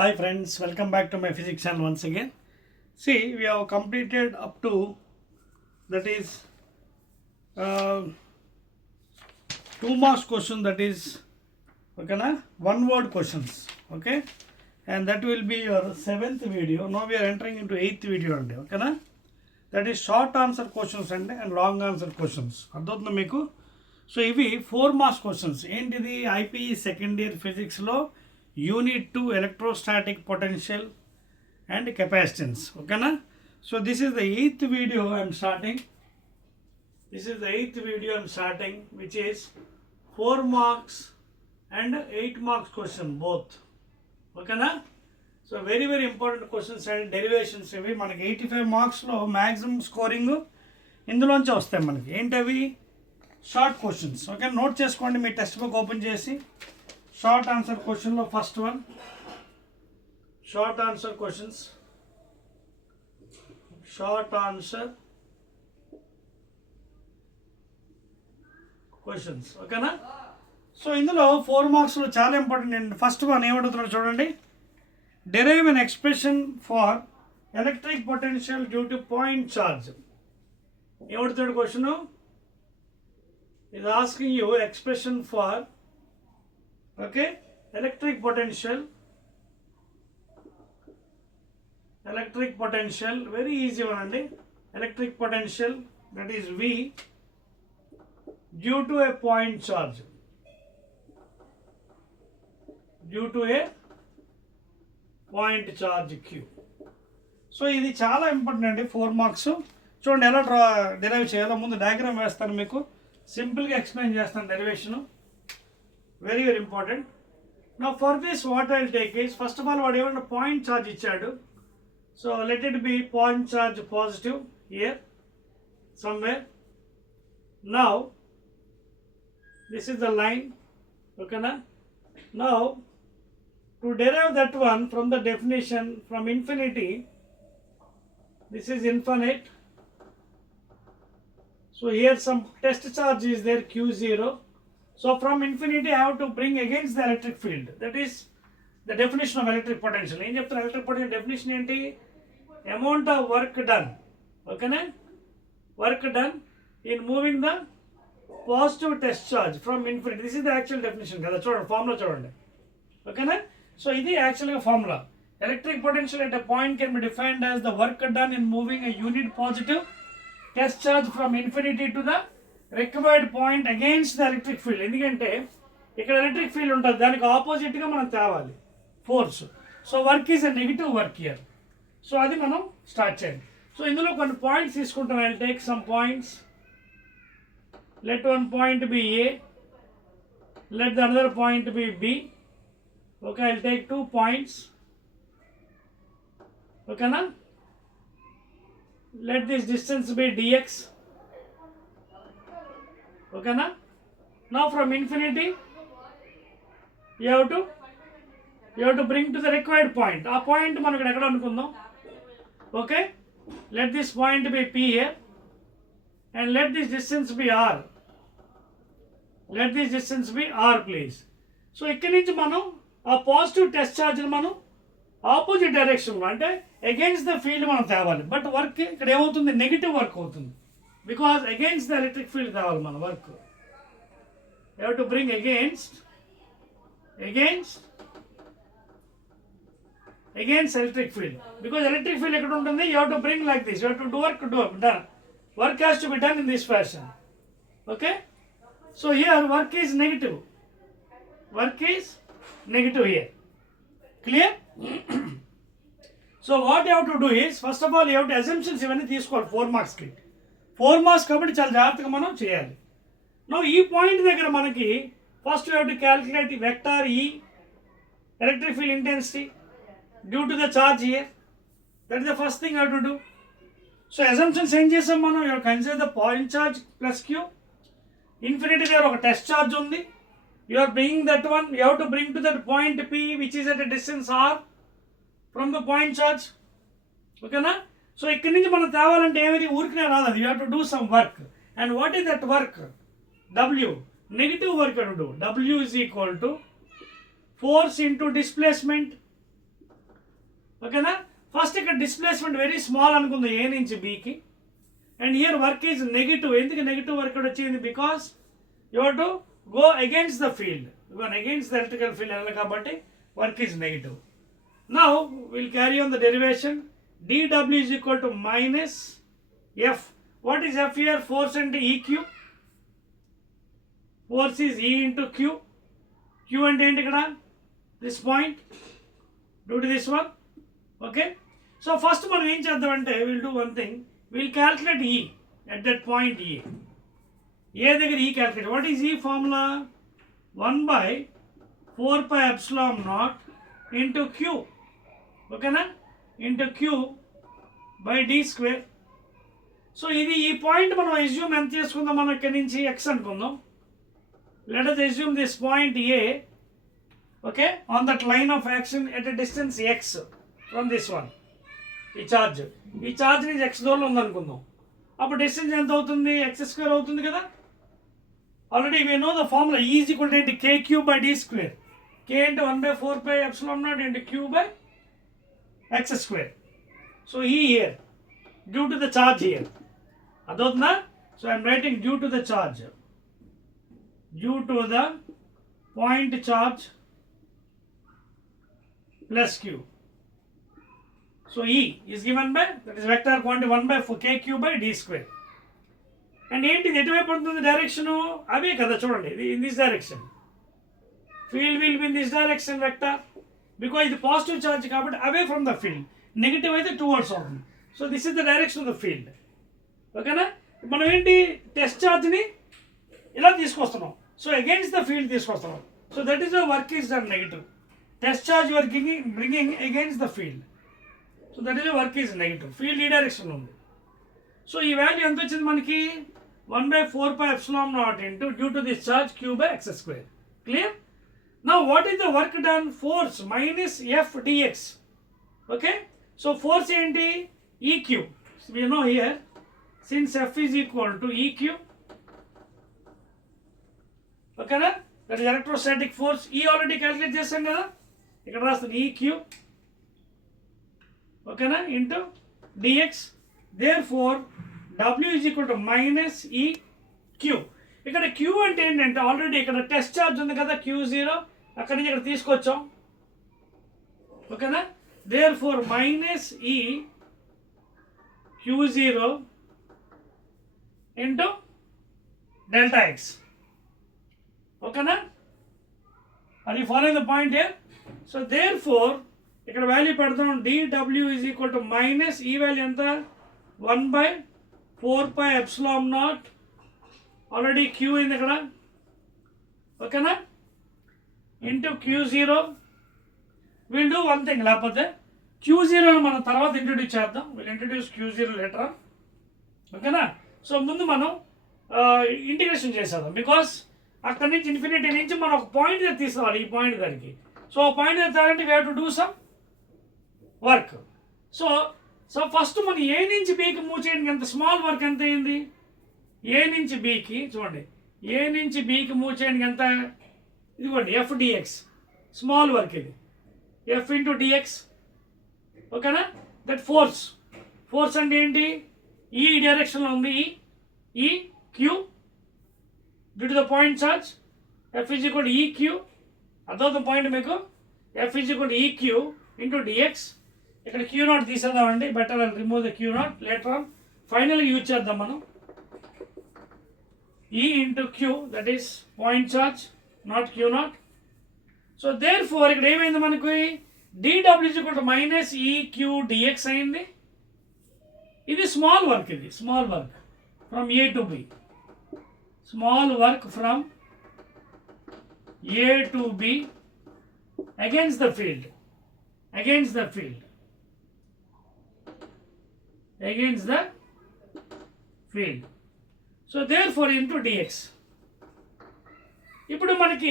Hi friends, welcome back to my physics channel once again. See, we have completed up to that is 2 marks question, that is okay na, one word questions, okay, and that will be your 7th video. Now we are entering into 8th video and okay na, that is short answer questions and long answer questions. అర్థమవుతుందా మీకు? సో ఇవి 4 marks questions. ఏంటిది? IPE second year ఫిజిక్స్లో unit 2 electrostatic potential and capacitance. Okay na? So this is the 8th video I am starting. This is the 8th video I am starting, which is 4 marks and 8 marks question both. Okay na? So very important questions and derivations ఇవి మనకి 85 మార్క్స్లో maximum scoring ఇందులోంచి వస్తాయి మనకి. ఏంటవి? Short questions. Okay, note చేసుకోండి మీ text book open చేసి. Short answer క్వశ్చన్లో first one, short answer questions, short answer questions. ఓకేనా? సో ఇందులో 4 మార్క్స్లో చాలా ఇంపార్టెంట్ అండి. ఫస్ట్ వన్ ఏమడుగుతున్నాడు చూడండి. derive an expression for electric potential due to point charge. ఏమడుగుతాడు question? is asking you expression for okay electric potential, very easy one andi. Electric potential, that is V, due to a point charge, due to a point charge Q. So ఇది చాలా ఇంపార్టెంట్ అండి. 4 మార్క్స్. చూడండి ఎలా డెరైవ్ చేయాలో. ముందు డయాగ్రామ్ వేస్తాను, మీకు సింపుల్గా ఎక్స్ప్లెయిన్ చేస్తాను డెరివేషను. Very important. నా for this what I take is, first of all వాడు ఏమన్నా పాయింట్ ఛార్జ్ ఇచ్చాడు. So let it be point charge positive here somewhere. Now this is the line. ఓకేనా? నౌ to derive that one from the definition from infinity, this is infinite. So here some test charge is there, Q0. So from infinity I have to bring against the electric field. That is the definition of electric potential. Em cheptana electric potential definition enti? Amount of work done. Okay na? Work done in moving the positive test charge from infinity. This is the actual definition kada. Chudandi formula chudandi. Okay na? So ఇది యాక్చువల్గా formula. Electric potential at a point can be defined as the work done in moving a unit positive test charge from infinity to the required point against the electric field. ఎందుకంటే ఇక్కడ electric field ఉంటుంది, దానికి ఆపోజిట్గా మనం తేవాలి force. So work is a negative work here. So అది మనం start చేయాలి. సో ఇందులో కొన్ని పాయింట్స్ తీసుకుంటాం. I take some points. Let one point be A, let the another point be B. Okay, I'll take 2 points. Okay na? Let this distance be dx. Okay na? Now from infinity you have to bring to the required point. Aa point manaku ekkada anukundam. Okay, let this point be p here and let this distance be r. Let this distance be r please. So ikkadi nunchi manam ఆ positive test ఛార్జ్ని మనం ఆపోజిట్ డైరెక్షన్లో అంటే against the field మనం తేవాలి. But work ఇక్కడ ఏమవుతుంది? Negative work అవుతుంది. Because against the electric field తేవాలి మన work. You have to bring against electric field. Because electric field ఎక్కడ ఉంటుంది? You have to bring like this. You have to work has to be done in this fashion. Okay, so here work is negative. Negative here. Clear? So what you have to do is, first of all you have to assumptions ఇవన్నీ తీసుకోవాలి 4 మార్క్స్కి. 4 మార్క్స్ కాబట్టి చాలా జాగ్రత్తగా మనం చేయాలి. నో ఈ point దగ్గర మనకి first you have to calculate vector E electric field intensity due to the charge here. That is the first thing you have to do. So assumptions ఏం చేసాం మనం? You consider the point charge plus q. Infinity దగ్గర ఒక test charge ఉంది. You are bringing that one, you have to bring to that point P which is at a distance r from the point charge. Okay na? So ikkadi nunchi manam tevalante emidi urikine raadu. You have to do some work. And what is that work? W. Negative work you have to do. W is equal to force into displacement. ఓకేనా. First ఇక్కడ displacement very small అనుకుందాం A నుంచి బీకి, and here work is negative. ఎందుకు negative work ఇక్కడ వచ్చింది? Because you have to go against the field, against the electrical field వెళ్ళాలి కాబట్టి work is negative. Now will carry on the derivation. dw is equal to minus f. What is f here? Force and eq. Force is e into q. q and ఏంటి ఇక్కడ? This point due to this one. Okay. So first మనం ఏం చేద్దాం అంటే, we'll do one thing. We'll calculate e at that point e. ఏ దగ్గర e calculate. What is e formula? 1 by 4 pi epsilon naught into q. ఓకేనా, into q by d square. So ఇది ఈ పాయింట్ మనం అజ్యూమ్ ఎంత చేసుకుందాం, మనం ఇక్కడ నుంచి x అనుకుందాం. Let us assume this point a, okay, on that line of action at a distance x from this one. ఈ ఛార్జ్ నుంచి x దూరంలో ఉందనుకుందాం. అప్పుడు డిస్టెన్స్ ఎంత అవుతుంది? x² అవుతుంది కదా. Already we know the formula. E is equal to kq by d square. k into 1 by 4 pi epsilon naught into q by x square. So E here, due to the charge here. Adotna? So I am writing due to the charge. Due to the point charge plus Q. So E is given by, that is vector quantity 1 by 4 kq by d square. And ఏంటి ఎటువైపు ఉంటుంది డైరెక్షన్? అవే కదా చూడండి, in this direction. Field will be in this direction vector. Because ఇది positive charge కాబట్టి away from the field. Negative అయితే టువర్డ్స్ అవుతుంది. So this is the direction of the field. ఓకేనా. మనం ఏంటి టెస్ట్ ఛార్జ్ని ఇలా తీసుకొస్తున్నాం. సో అగేన్స్ట్ ద ఫీల్డ్ తీసుకొస్తున్నాం. So that is the work is done negative. Test charge working bringing against the field. So that is the work is negative. Field ఈ డైరెక్షన్ ఉంది. సో ఈ వాల్యూ ఎంత వచ్చింది మనకి? 1 by 4 pi epsilon naught into due to this charge q by x square. Clear? Now what is the work done? Force minus f dx. Okay. So force enti eq. So we know here, since f is equal to eq, okay na, that is electrostatic force. E already calculate chesam kada, ikkada rastanu eq, okay na, into dx. Therefore w is equal to minus eq. ఇక్కడ q అంటే ఏంటంటే, ఆల్రెడీ ఇక్కడ test charge ఉంది కదా q0, అక్కడి నుంచి ఇక్కడ తీసుకొచ్చాం. ఓకేనా. దేర్ ఫోర్ మైనస్ ఈ q0 ఇంటూ డెల్టా ఎక్స్. ఓకేనా. అది following the point here. So therefore ఇక్కడ వాల్యూ పెడతాం. dw is equal to minus ఈ వాల్యూ ఎంత? 1 by 4 pi epsilon naught. Already q ఉంది ఇక్కడ. ఓకేనా. Into q0. Will do one thing, లేకపోతే q0 మనం తర్వాత ఇంట్రడ్యూస్ చేద్దాం. Will introduce q0 later. ఓకేనా. సో ముందు మనం ఇంటిగ్రేషన్ చేసేద్దాం. బికాస్ అక్కడి నుంచి ఇన్ఫినిటీ నుంచి మనం ఒక పాయింట్ దగ్గర తీసుకోవాలి, ఈ పాయింట్ దగ్గరికి. సో పాయింట్ దగ్గర తేవాలంటే we have to do some work. So first మనం ఏ నుంచి బీకి మూవ్ చేయడానికి ఎంత స్మాల్ వర్క్ ఎంత అయింది? ఏ నుంచి బీకి చూడండి, ఏ నుంచి బీకి మూవ్ చేయడానికి ఎంత? ఇదిగోండి ఎఫ్ డిఎక్స్, స్మాల్ వర్క్ ఇది. F into dx. ఓకేనా. దట్ ఫోర్స్ అంటే ఏంటి? ఈ డైరెక్షన్లో ఉంది. E q due to the point charge. F is equal to E q. అర్థమవుతుంది పాయింట్ మీకు? F is equal to E q into dx. ఇక్కడ క్యూ నాట్ తీసేద్దామండి. Better remove the q naught later on. ఫైనల్గా use చేద్దాం మనం. E into Q, that is point charge, not Q naught. So therefore ఇక్కడ ఏమైంది మనకి? dw is equal to minus eq dx అయింది. ఇది స్మాల్ వర్క్, ఇది small work from A to B. Small work from A to B against the field. Against the field. Against the field. So therefore into dx. ఇప్పుడు మనకి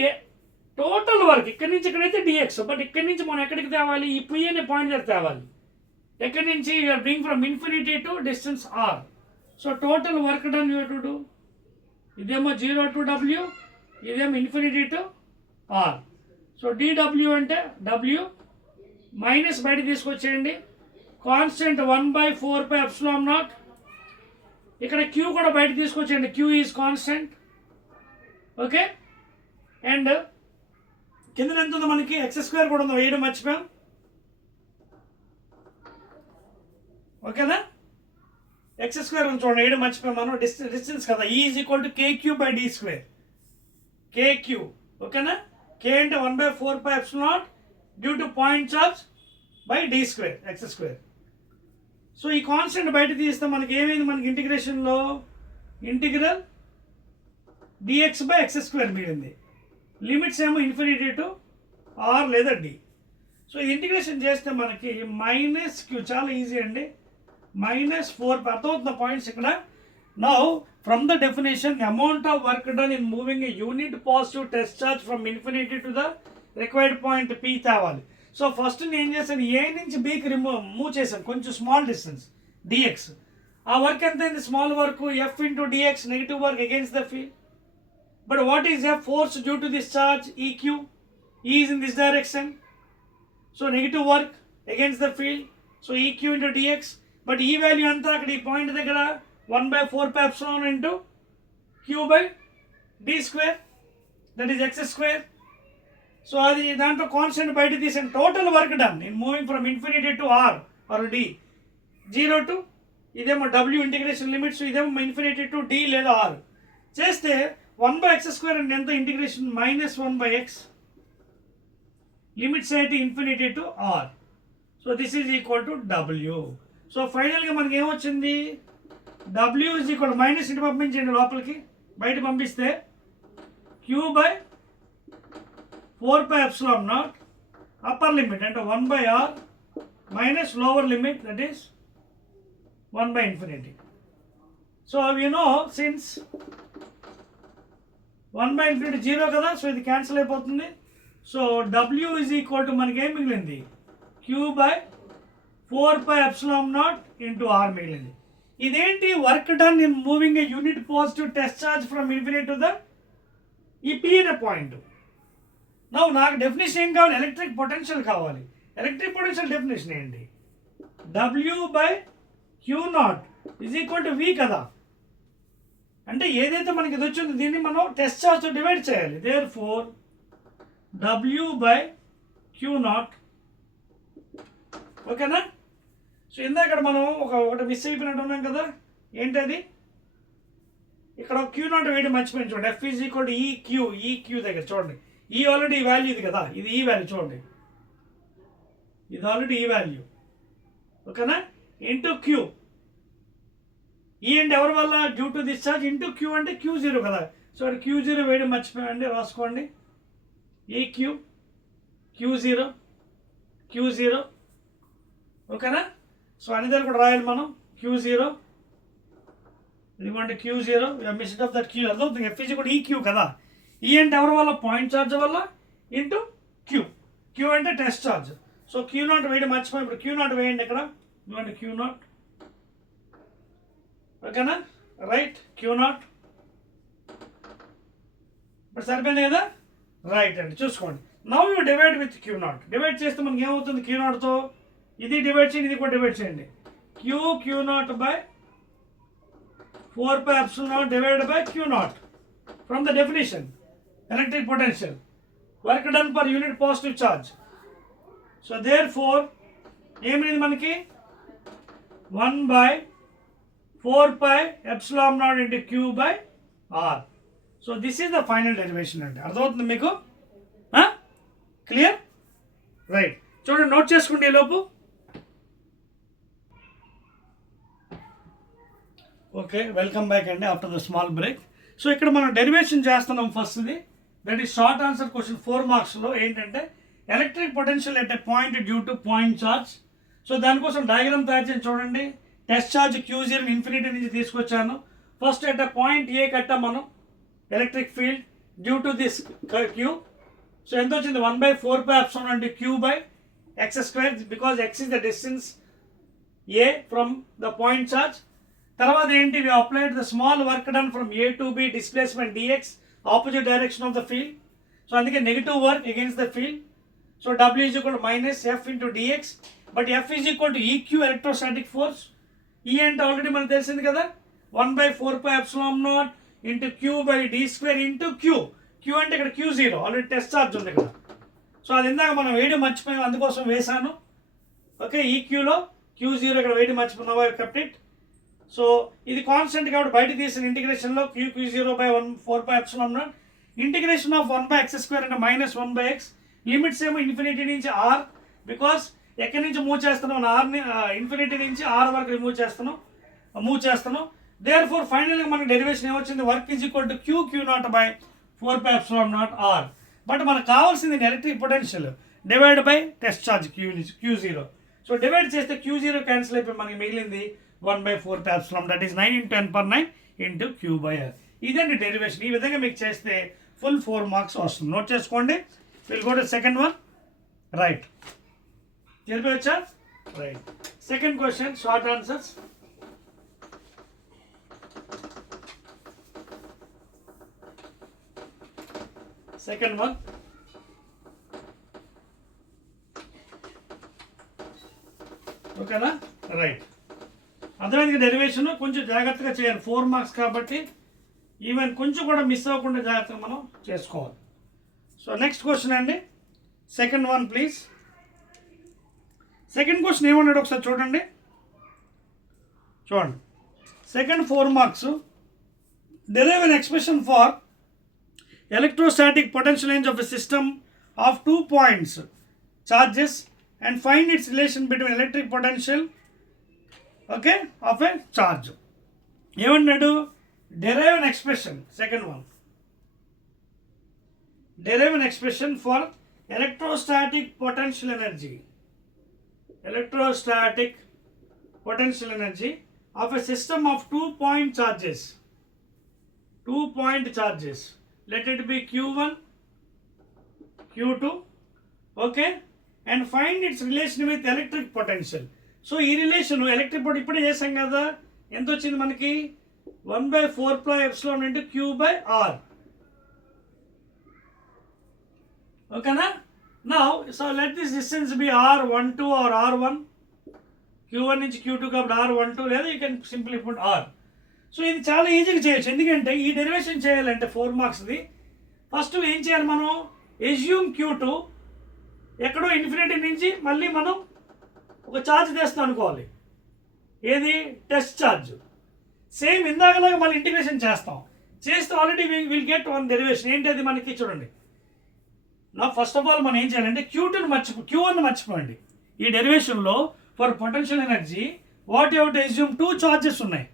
total work ఇక్కడి నుంచి ఇక్కడైతే dx, but ఇక్కడి నుంచి మనం ఎక్కడికి తేవాలి? ఈ పి అనే పాయింట్ దగ్గర తేవాలి. ఎక్కడి నుంచి? You are bring from infinity to distance r. So total work done you to do. ఇదేమో 0 to w, ఇదేమో ఇన్ఫినిటీ టు ఆర్. సో dw అంటే w మైనస్ బయట తీసుకొచ్చేయండి. కాన్స్టెంట్ 1/4πε0. ఇక్కడ క్యూ కూడా బయట తీసుకొచ్చేయండి. Q is constant. Okay, and కింద ఎంత ఉందో మనకి x² కూడా ఉందో వేయడం మర్చిపోయాం. ఓకేనా, x² ఉంది చూడండి, వేయడం మర్చిపోయాం మనం. డిస్టెన్స్ కదా, E is equal to kq/d². kq, ఓకేనా. k అంటే 1/4πε0 due to point charge by d², x². So ఈ కాన్స్టెంట్ బయట తీస్తే మనకి ఏమైంది, మనకి ఇంటిగ్రేషన్లో ఇంటిగ్రల్ dx/x² మిగిలింది. లిమిట్స్ ఏమో ఇన్ఫినిటీ టు r లేదా d. సో ఇంటిగ్రేషన్ చేస్తే మనకి -q, చాలా ఈజీ అండి, -4. అర్థమవుతున్న పాయింట్స్ ఇక్కడ. Now from the definition, the amount of work done in moving A unit positive test charge from infinity to the required point P తేవాలి. సో ఫస్ట్ నేను ఏం చేశాను, ఏ నుంచి బీకి మూవ్ చేశాను కొంచెం స్మాల్ డిస్టెన్స్ dx. ఆ వర్క్ ఎంత అయింది, small work F into dx, negative work against the field. But what is F, force due to this charge EQ. E is in this direction, so negative work against the field, so EQ into dx. But ఈ value ఎంత, అక్కడ ఈ point దగ్గర 1/4πε into q/d², that is x². So అది దాంట్లో constant బయట తీసాను. Total work done in moving from infinity to r R d, 0 to ఇదేమో w ఇంటిగ్రేషన్ లిమిట్స్, ఇదేమో ఇన్ఫినిటీ టు d లేదా r చేస్తే 1/x² అంటే ఎంత, ఇంటిగ్రేషన్ -1/x, లిమిట్స్ ఏంటి infinity to r. So this is equal to w. So ఫైనల్గా మనకి ఏమొచ్చింది, w ఈజ్ ఈక్వల్ మైనస్ ఇంటి పంపించండి లోపలికి, బయట పంపిస్తే q/4πε0 అప్పర్ లిమిట్ అంటే 1/r minus lower limit that is 1/∞. So you know since 1/∞ 0 కదా, సో ఇది క్యాన్సిల్ అయిపోతుంది. So w is equal to మనకి ఏం మిగిలింది, q/4πε0 ఇంటూ r మిగిలింది. ఇదేంటి, work done in moving A unit positive test charge from infinity to the ఈ P అనే పాయింట్. నాకు డెఫినేషన్ ఏం కావాలి, ఎలక్ట్రిక్ పొటెన్షియల్ కావాలి. ఎలక్ట్రిక్ పొటెన్షియల్ డెఫినేషన్ ఏంటి, W/Q0 is equal to V కదా. అంటే ఏదైతే మనకి ఇది వచ్చిందో దీన్ని మనం టెస్ట్ చార్జ్తో డివైడ్ చేయాలి. దేర్ఫోర్ W/Q0, ఓకేనా. సో ఇందాక మనం ఒకటి మిస్ అయిపోయినట్టు ఉన్నాం కదా, ఏంటది, ఇక్కడ Q0 వేయడం మర్చిపోయింది చూడండి. F is equal to EQ దగ్గర చూడండి, ఈ ఆల్రెడీ ఈ వాల్యూ ఇది కదా, ఇది ఈ వాల్యూ చూడండి, ఇది ఆల్రెడీ ఈ వాల్యూ, ఓకేనా, ఇంటూ Q. ఈ అంటే ఎవరి వల్ల, due to this charge, into Q అంటే Q0 కదా. సో అది Q0 వేయడం మర్చిపోయండి, రాసుకోండి, EQ Q0, ఓకేనా. సో అనేది కూడా రాయాలి మనం, Q0, ఇదిగోండి Q0, missed of that Q. అర్థమవుతుంది, F ఈజ్ కూడా EQ కదా. ఈ అంటే ఎవరి వల్ల, పాయింట్ చార్జ్ వల్ల, ఇంటూ Q అంటే టెస్ట్ చార్జ్. సో Q0 వేయడం మర్చిపోయి, ఇప్పుడు Q0 వేయండి ఇక్కడ, ఇదిగోండి Q0, ఓకేనా, రైట్. Q0 ఇప్పుడు సరిపోయింది కదా, రైట్ అండి, చూసుకోండి. Now you divide with Q0. Divide చేస్తే మనకి ఏమవుతుంది, Q0తో ఇది డివైడ్ చేయండి, ఇది కూడా డివైడ్ చేయండి. Q/4πε0 divided by Q0 from the definition, electric potential, work done per unit positive charge. So therefore ఏమైంది మనకి 1/4πε0 into Q/r. So this is the final derivation అండి. అర్థమవుతుంది మీకు, క్లియర్, రైట్. చూడండి, నోట్ చేసుకోండి ఈ లోపు. ఓకే, వెల్కమ్ బ్యాక్ అండి after the small break. So ఇక్కడ మనం డెరివేషన్ చేస్తున్నాం ఫస్ట్ది, that is short answer question 4 మార్క్స్లో. ఏంటంటే electric potential at a point due to point charge. So దానికోసం డయాగ్రామ్ తయారు చేసి చూడండి. టెస్ట్ చార్జ్ Q0 ఇన్ఫినిటీ నుంచి తీసుకొచ్చాను. ఫస్ట్ ఎట్ ఎ పాయింట్ ఏ కట్టాం మనం electric field due to this Q. So ఎంత వచ్చింది, 1/4πε into Q/x², because x is the distance A from the point charge. తర్వాత ఏంటి, we applied the small work done from A to B, displacement dx, opposite direction of the field. So అందుకే negative work against the field. So W is equal to minus F into dx, but F is equal to EQ electrostatic force. E అంటే already మనకు తెలిసింది కదా, 1/4πε0 into Q by d square into Q. Q అంటే ఇక్కడ Q0, already test charge ఉంది ఇక్కడ. సో అది ఇందాక మనం వేయడం మర్చిపోయాం, అందుకోసం వేసాను. ఓకే, ఈక్యూలో Q0 ఇక్కడ వేయడం మర్చిపోయినావా, కెప్ట్ ఇట్. సో ఇది కాన్స్టెంట్ కాబట్టి బయట తీసిన ఇంటిగ్రేషన్లో Q0/4πε0 ఇంటిగ్రేషన్ ఆఫ్ 1/x² అంటే -1/x. లిమిట్స్ ఏమో ఇన్ఫినిటీ నుంచి ఆర్, బికాస్ ఎక్కడి నుంచి మూవ్ చేస్తున్నాం, ఆర్ని ఇన్ఫినిటీ నుంచి ఆర్ వరకు మూవ్ చేస్తున్నాం. దేర్ ఫోర్ ఫైనల్గా మనకి డెరివేషన్ ఏమొచ్చింది, work is equal to Q0/4πε0 R. But మనకు కావాల్సింది electric potential divide by test charge Q0. So divide చేస్తే Q0 క్యాన్సిల్ అయిపోయి మనకి మిగిలింది 1/4πε0, దట్ ఈస్ 9 × 10⁻⁹ ఇంటూ Q/R. ఇదండి డెరివేషన్. ఈ విధంగా మీకు చేస్తే ఫుల్ 4 మార్క్స్ వస్తుంది. నోట్ చేసుకోండి. Will go to second one. Right, తెలిపేయచ్చా? Right. Second question, short answers. Second one, ఓకేనా? రైట్. అర్థమైంది. డెరివేషన్ కొంచెం జాగ్రత్తగా చేయాలి, 4 మార్క్స్ కాబట్టి ఈవెన్ కొంచెం కూడా మిస్ అవ్వకుండా జాగ్రత్తగా మనం చేసుకోవాలి. సో నెక్స్ట్ క్వశ్చన్ అండి, second one please. Second question ఏమన్నాడు ఒకసారి చూడండి. సెకండ్ 4 marks. derive an expression for electrostatic potential range of a system of 2 points charges and find its relation between electric potential, okay, of a charge. ఏమన్నాడు? derive an expression. Second one, derive an expression for electrostatic potential energy of a system of 2-point charges. 2-point charges, let it be Q1, Q2, okay, and find its relation with electric potential. So ఈ relation electric potential ఇప్పుడే చేసాం కదా, ఎంత వచ్చింది మనకి, 1/4πε into Q/R. ఓకేనా? Now so let this distance be R12 or R1. Q1 నుంచి Q2 కాబట్టి R12, లేదా you can simply put R. So ఇది చాలా ఈజీగా చేయొచ్చు, ఎందుకంటే ఈ డెరివేషన్ చేయాలంటే 4 మార్క్స్ది ఫస్ట్ ఏం చేయాలి మనం, ఎజ్యూమ్ Q2 ఎక్కడో ఇన్ఫినిటీ నుంచి మళ్ళీ మనం ఒక ఛార్జ్ తెస్తాం అనుకోవాలి, ఏది, టెస్ట్ ఛార్జ్. సేమ్ ఇందాకలాగా మళ్ళీ ఇంటిగ్రేషన్ చేస్తే already will get one derivation. ఏంటి అది మనకి చూడండి. నా ఫస్ట్ ఆఫ్ ఆల్ మనం ఏం చేయాలంటే Q1 మర్చిపోండి. ఈ డెరివేషన్లో for potential energy what you have to assume 2 charges ఉన్నాయి.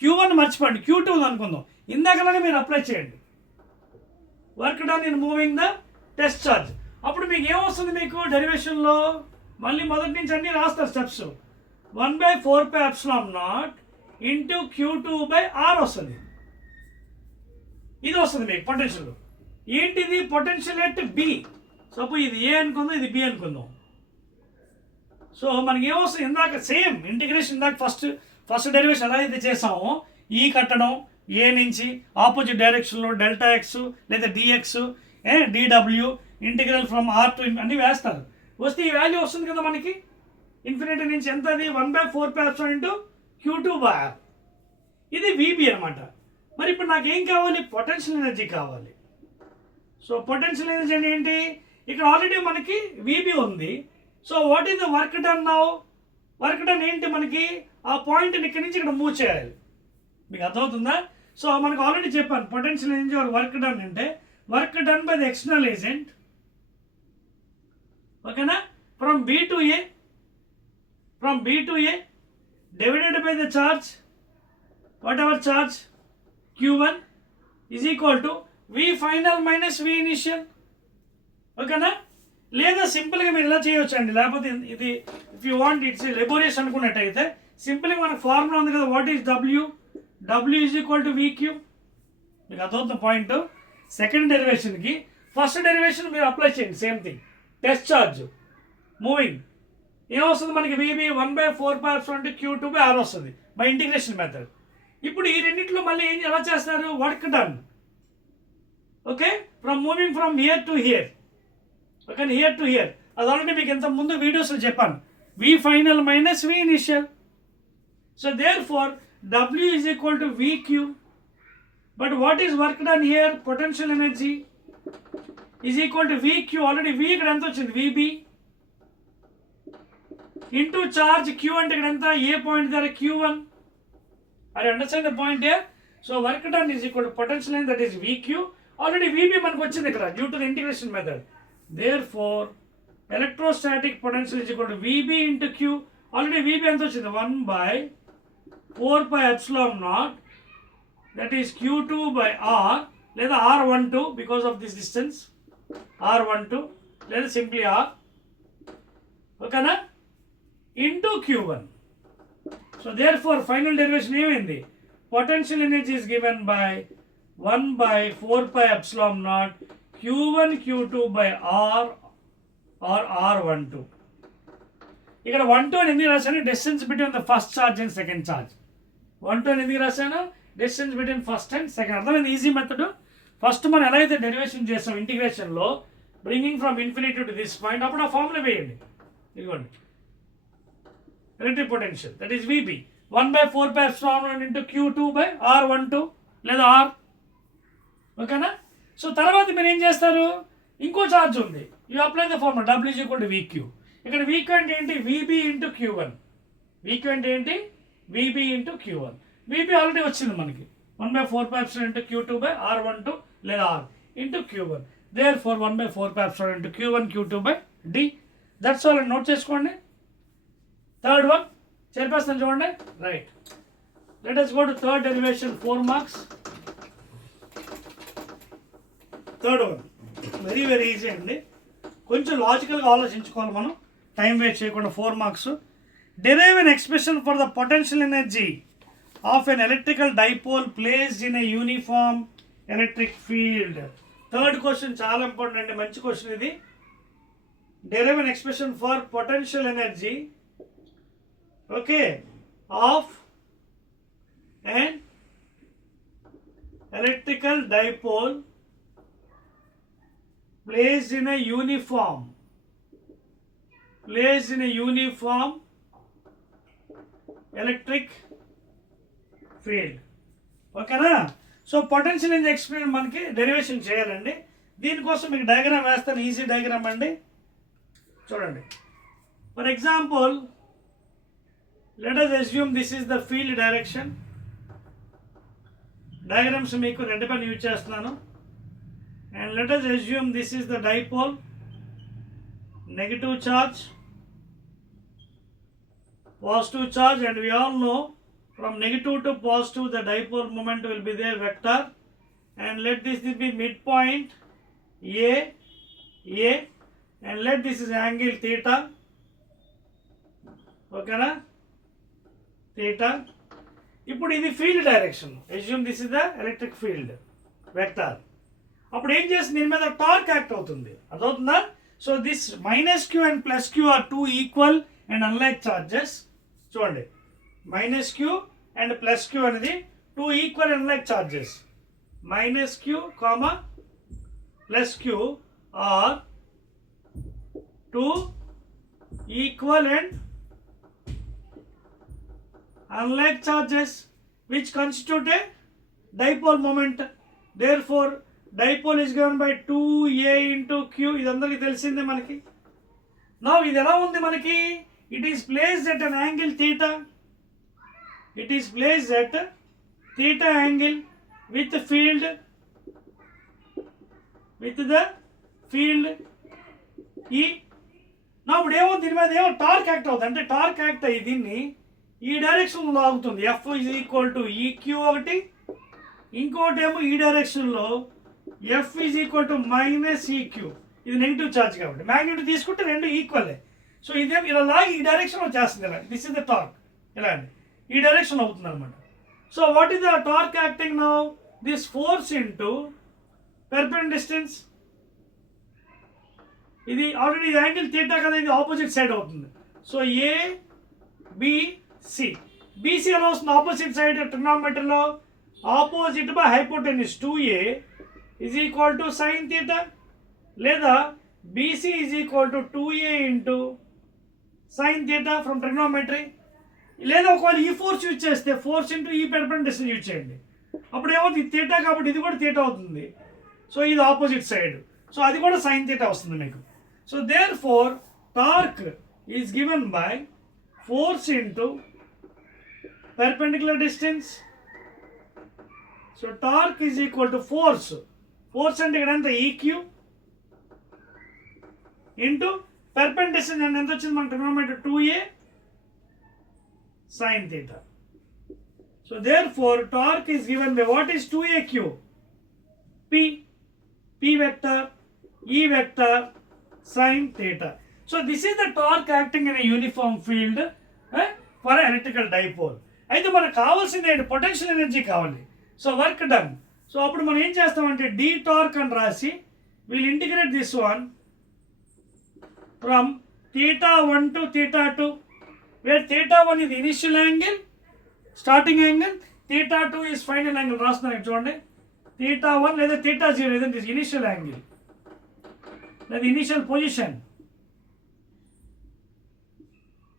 Q1 మర్చిపోండి, Q2 అనుకుందాం. ఇందాకలాగా మీరు అప్లై చేయండి, work done in moving the test charge. అప్పుడు మీకు ఏమొస్తుంది, మీకు డెరివేషన్లో మళ్ళీ మొదటి నుంచి అన్నీ రాస్తారు స్టెప్స్. 1/4πε0 ఇంటూ Q2/R వస్తుంది. ఇది వస్తుంది మీకు పొటెన్షియల్. ఏంటిది, పొటెన్షియల్ ఎట్ B. సపోజ్ ఇది A అనుకుందాం, ఇది B అనుకుందాం. సో మనకి ఏమొస్తుంది, ఇందాక సేమ్ ఇంటిగ్రేషన్, ఇందాక ఫస్ట్ డెరివేషన్ ఎలా అయితే చేసామో, ఈ కట్టడం ఏ నుంచి ఆపోజిట్ డైరెక్షన్లో Δx లేదా dx, dw, integral from R to అన్నీ వేస్తారు. వస్తే ఈ వాల్యూ వస్తుంది కదా మనకి, ఇన్ఫినిటీ నుంచి ఎంత, అది 1/4πε into Q2/R. ఇది VB అనమాట. మరి ఇప్పుడు నాకు ఏం కావాలి, పొటెన్షియల్ ఎనర్జీ కావాలి. సో పొటెన్షియల్ ఎనర్జీ అంటే ఏంటి, ఇక్కడ ఆల్రెడీ మనకి VB ఉంది. So what is the work done now, work done ఏంటి మనకి, ఆ పాయింట్ని ఇక్కడి నుంచి ఇక్కడ మూవ్ చేయాలి. మీకు అర్థమవుతుందా? సో మనకు ఆల్రెడీ చెప్పాను, పొటెన్షియల్ ఎనర్జీ వర్క్ డన్ అంటే work done by the external agent, ఓకేనా, from B to A divided by the charge, whatever charge Q1 is equal to V final minus V initial. ఓకేనా? లేదా సింపుల్గా మీరు ఇలా చేయవచ్చు అండి, లేకపోతే ఇది if you want it's laborious అనుకున్నట్టయితే సింపుల్గా మనకు ఫార్ములా ఉంది కదా, what is W is equal to VQ. మీకు అర్థమవుతున్న పాయింట్. సెకండ్ డెరివేషన్కి ఫస్ట్ డెరివేషన్ మీరు అప్లై చేయండి, same thing, test charge moving ఏమొస్తుంది మనకి, VB 1/4πε Q2/R వస్తుంది బై ఇంటిగ్రేషన్ మెథడ్. ఇప్పుడు ఈ రెండింటిలో మళ్ళీ ఎలా చేస్తారు, work done, okay, from moving from here to hear, okay, here to hear అది ఆల్రెడీ మీకు ఇంత ముందు వీడియోస్లో చెప్పాను. V final minus V initial. So therefore W is equal to VQ. But what is work done here? Potential energy is equal to VQ. Already V ఇక్కడ ఎంత వచ్చింది? VB into charge Q అంటే ఇక్కడ ఎంత? A point దగ్గర Q1. Are you understand the point here? So work done is equal to potential energy, that is VQ. Already VB మనకు వచ్చింది ఇక్కడ due to the integration method. Therefore electrostatic potential is equal to VB into Q. Already VB ఎంత వచ్చింది? 1 by 4 pi epsilon naught, that is Q2 by R లేదా R12 because of this distance, R12 లేదా simply R, ఓకేనా, into Q1. So therefore final derivation ఏమైంది? Potential energy is given by 1 by 4 pi epsilon naught Q1 Q2 by R or R12. ఇక్కడ 1 అని ఎందుకు రాశాను? Distance between the first charge and second charge. 1 అని ఎందుకు రాశాను? Distance between first and second. అర్థమైంది? Easy method. First మనం ఎలా అయితే డెరివేషన్ చేస్తాం ఇంటిగ్రేషన్లో, bringing from infinity to this point, అప్పుడు ఆ ఫార్ములా వేయండి. ఇదిగోండి, electric potential that is VB 1 by 4 pi epsilon naught into Q2 by R12 లేదా R, ఓకేనా. సో తర్వాత మీరు ఏం చేస్తారు? ఇంకో ఛార్జ్ ఉంది, you apply the formula W is equal to VQ. ఇక్కడ VQ అంటే ఏంటి? VB into Q1. VQ అంటే ఏంటి? VB into Q1. VB already వచ్చింది మనకి, 1 by 4 pi epsilon into Q2 by R12 లేదా R into Q1. Therefore 1 by 4 pi epsilon into Q1 Q2 by D. That's all. Note చేసుకోండి. Third one చేర్పేస్తాను చూడండి. Right, let us go to third derivation, 4 marks. Third one very very easy అండి. కొంచెం లాజికల్గా ఆలోచించుకోవాలి మనం, time waste చేయకుండా. 4 marks. Derive an expression for the potential energy of an electrical dipole placed in a uniform electric field. Third question చాలా ఇంపార్టెంట్ అండి, మంచి క్వశ్చన్ ఇది. Derive an expression for potential energy, okay, of an electrical dipole placed in a uniform electric field, ఓకేనా. So potential energy expression మనకి డెరివేషన్ చేయాలండి. దీనికోసం మీకు డయాగ్రామ్ వేస్తాను, ఈజీ డయాగ్రామ్ అండి. చూడండి, for example let us assume this is the field direction. Diagrams మీకు red pen use చేస్తున్నాను. And let us assume this is the dipole, negative charge, positive charge, and we all know from negative to positive the dipole moment will be there, vector. And let this be midpoint A, and let this is angle theta, ఓకేనా, theta. ఇప్పుడు ఇది field direction. assume this is the electric field vector. అప్పుడు ఏం చేస్తుంది? దీని మీద torque act అవుతుంది, అదవుతుందా? So this -Q and +Q are 2 equal and unlike charges. చూడండి, -Q అండ్ +Q అనేది 2 equal and unlike charges. -Q, +Q are 2 equal and unlike charges which constitute a dipole moment. Therefore dipole is given by 2a into q. ఇదందరికీ తెలిసిందే మనకి. Now ఇది ఎలా ఉంది మనకి? It is placed at an angle theta. It is placed at theta angle with the field E. Now ఇప్పుడు ఏమో దీని మీద ఏమో టార్క్ యాక్ట్ అవుతుంది, అంటే టార్క్ యాక్ట్ అయ్యి దీన్ని ఈ డైరెక్షన్లో ఆగుతుంది. F is equal to EQ ఒకటి, ఇంకోటి ఏమో ఈ డైరెక్షన్లో F is equal to -EQ. ఇది నెగిటివ్ ఛార్జ్ కాబట్టి మ్యాగ్నిట్యూడ్ తీసుకుంటే రెండు ఈక్వలే. సో ఇదేమో ఇలా లాగి ఈ డైరెక్షన్లో చేస్తుంది, ఇలా. దిస్ ఇస్ ద టార్క్, ఇలా అండి, ఈ డైరెక్షన్ అవుతుంది అనమాట. So what is the torque acting now? This force into perpendicular distance. ఇది ఆల్రెడీ యాంగిల్ థీటా కదా, ఇది ఆపోజిట్ సైడ్ అవుతుంది. సో ABC ఎలా వస్తుంది? ఆపోజిట్ సైడ్ ట్రిగ్నామెట్రీలో opposite by hypotenuse 2a is equal to sin theta, లేదా BC is equal to 2A into sin theta from trigonometry. లేదా ఒకవేళ ఈ ఫోర్స్ యూజ్ చేస్తే ఫోర్స్ ఇంటూ ఈ పెర్పెండిక్యులర్ యూజ్ చేయండి, అప్పుడు ఏమవుతుంది థీటా కాబట్టి ఇది కూడా థీటా అవుతుంది. సో ఇది ఆపోజిట్ సైడ్, సో అది కూడా సైన్ థీటా వస్తుంది మీకు. So therefore torque is given by force into perpendicular distance. So torque is equal to force అంటే ఇక్కడ ఎంత EQ into perpendicular distance అంటే ఎంత వచ్చింది మన trigonometry 2A sin theta. So therefore torque is given by what is 2AQ? P vector E vector sin theta. So this is the torque acting in a uniform field for an electrical dipole. అయితే మనకు కావాల్సింది ఏంటి? Potential energy కావాలి. So work done. So అప్పుడు మనం ఏం చేస్తామంటే D torque అని రాసి will integrate this one from θ1 to θ2, where θ1 ఇది initial angle, starting angle, θ2 is final angle. రాస్తున్నాను చూడండి, θ1 లేదా θ0 ఏదంటే ఇనిషియల్ యాంగిల్ లేదా initial position,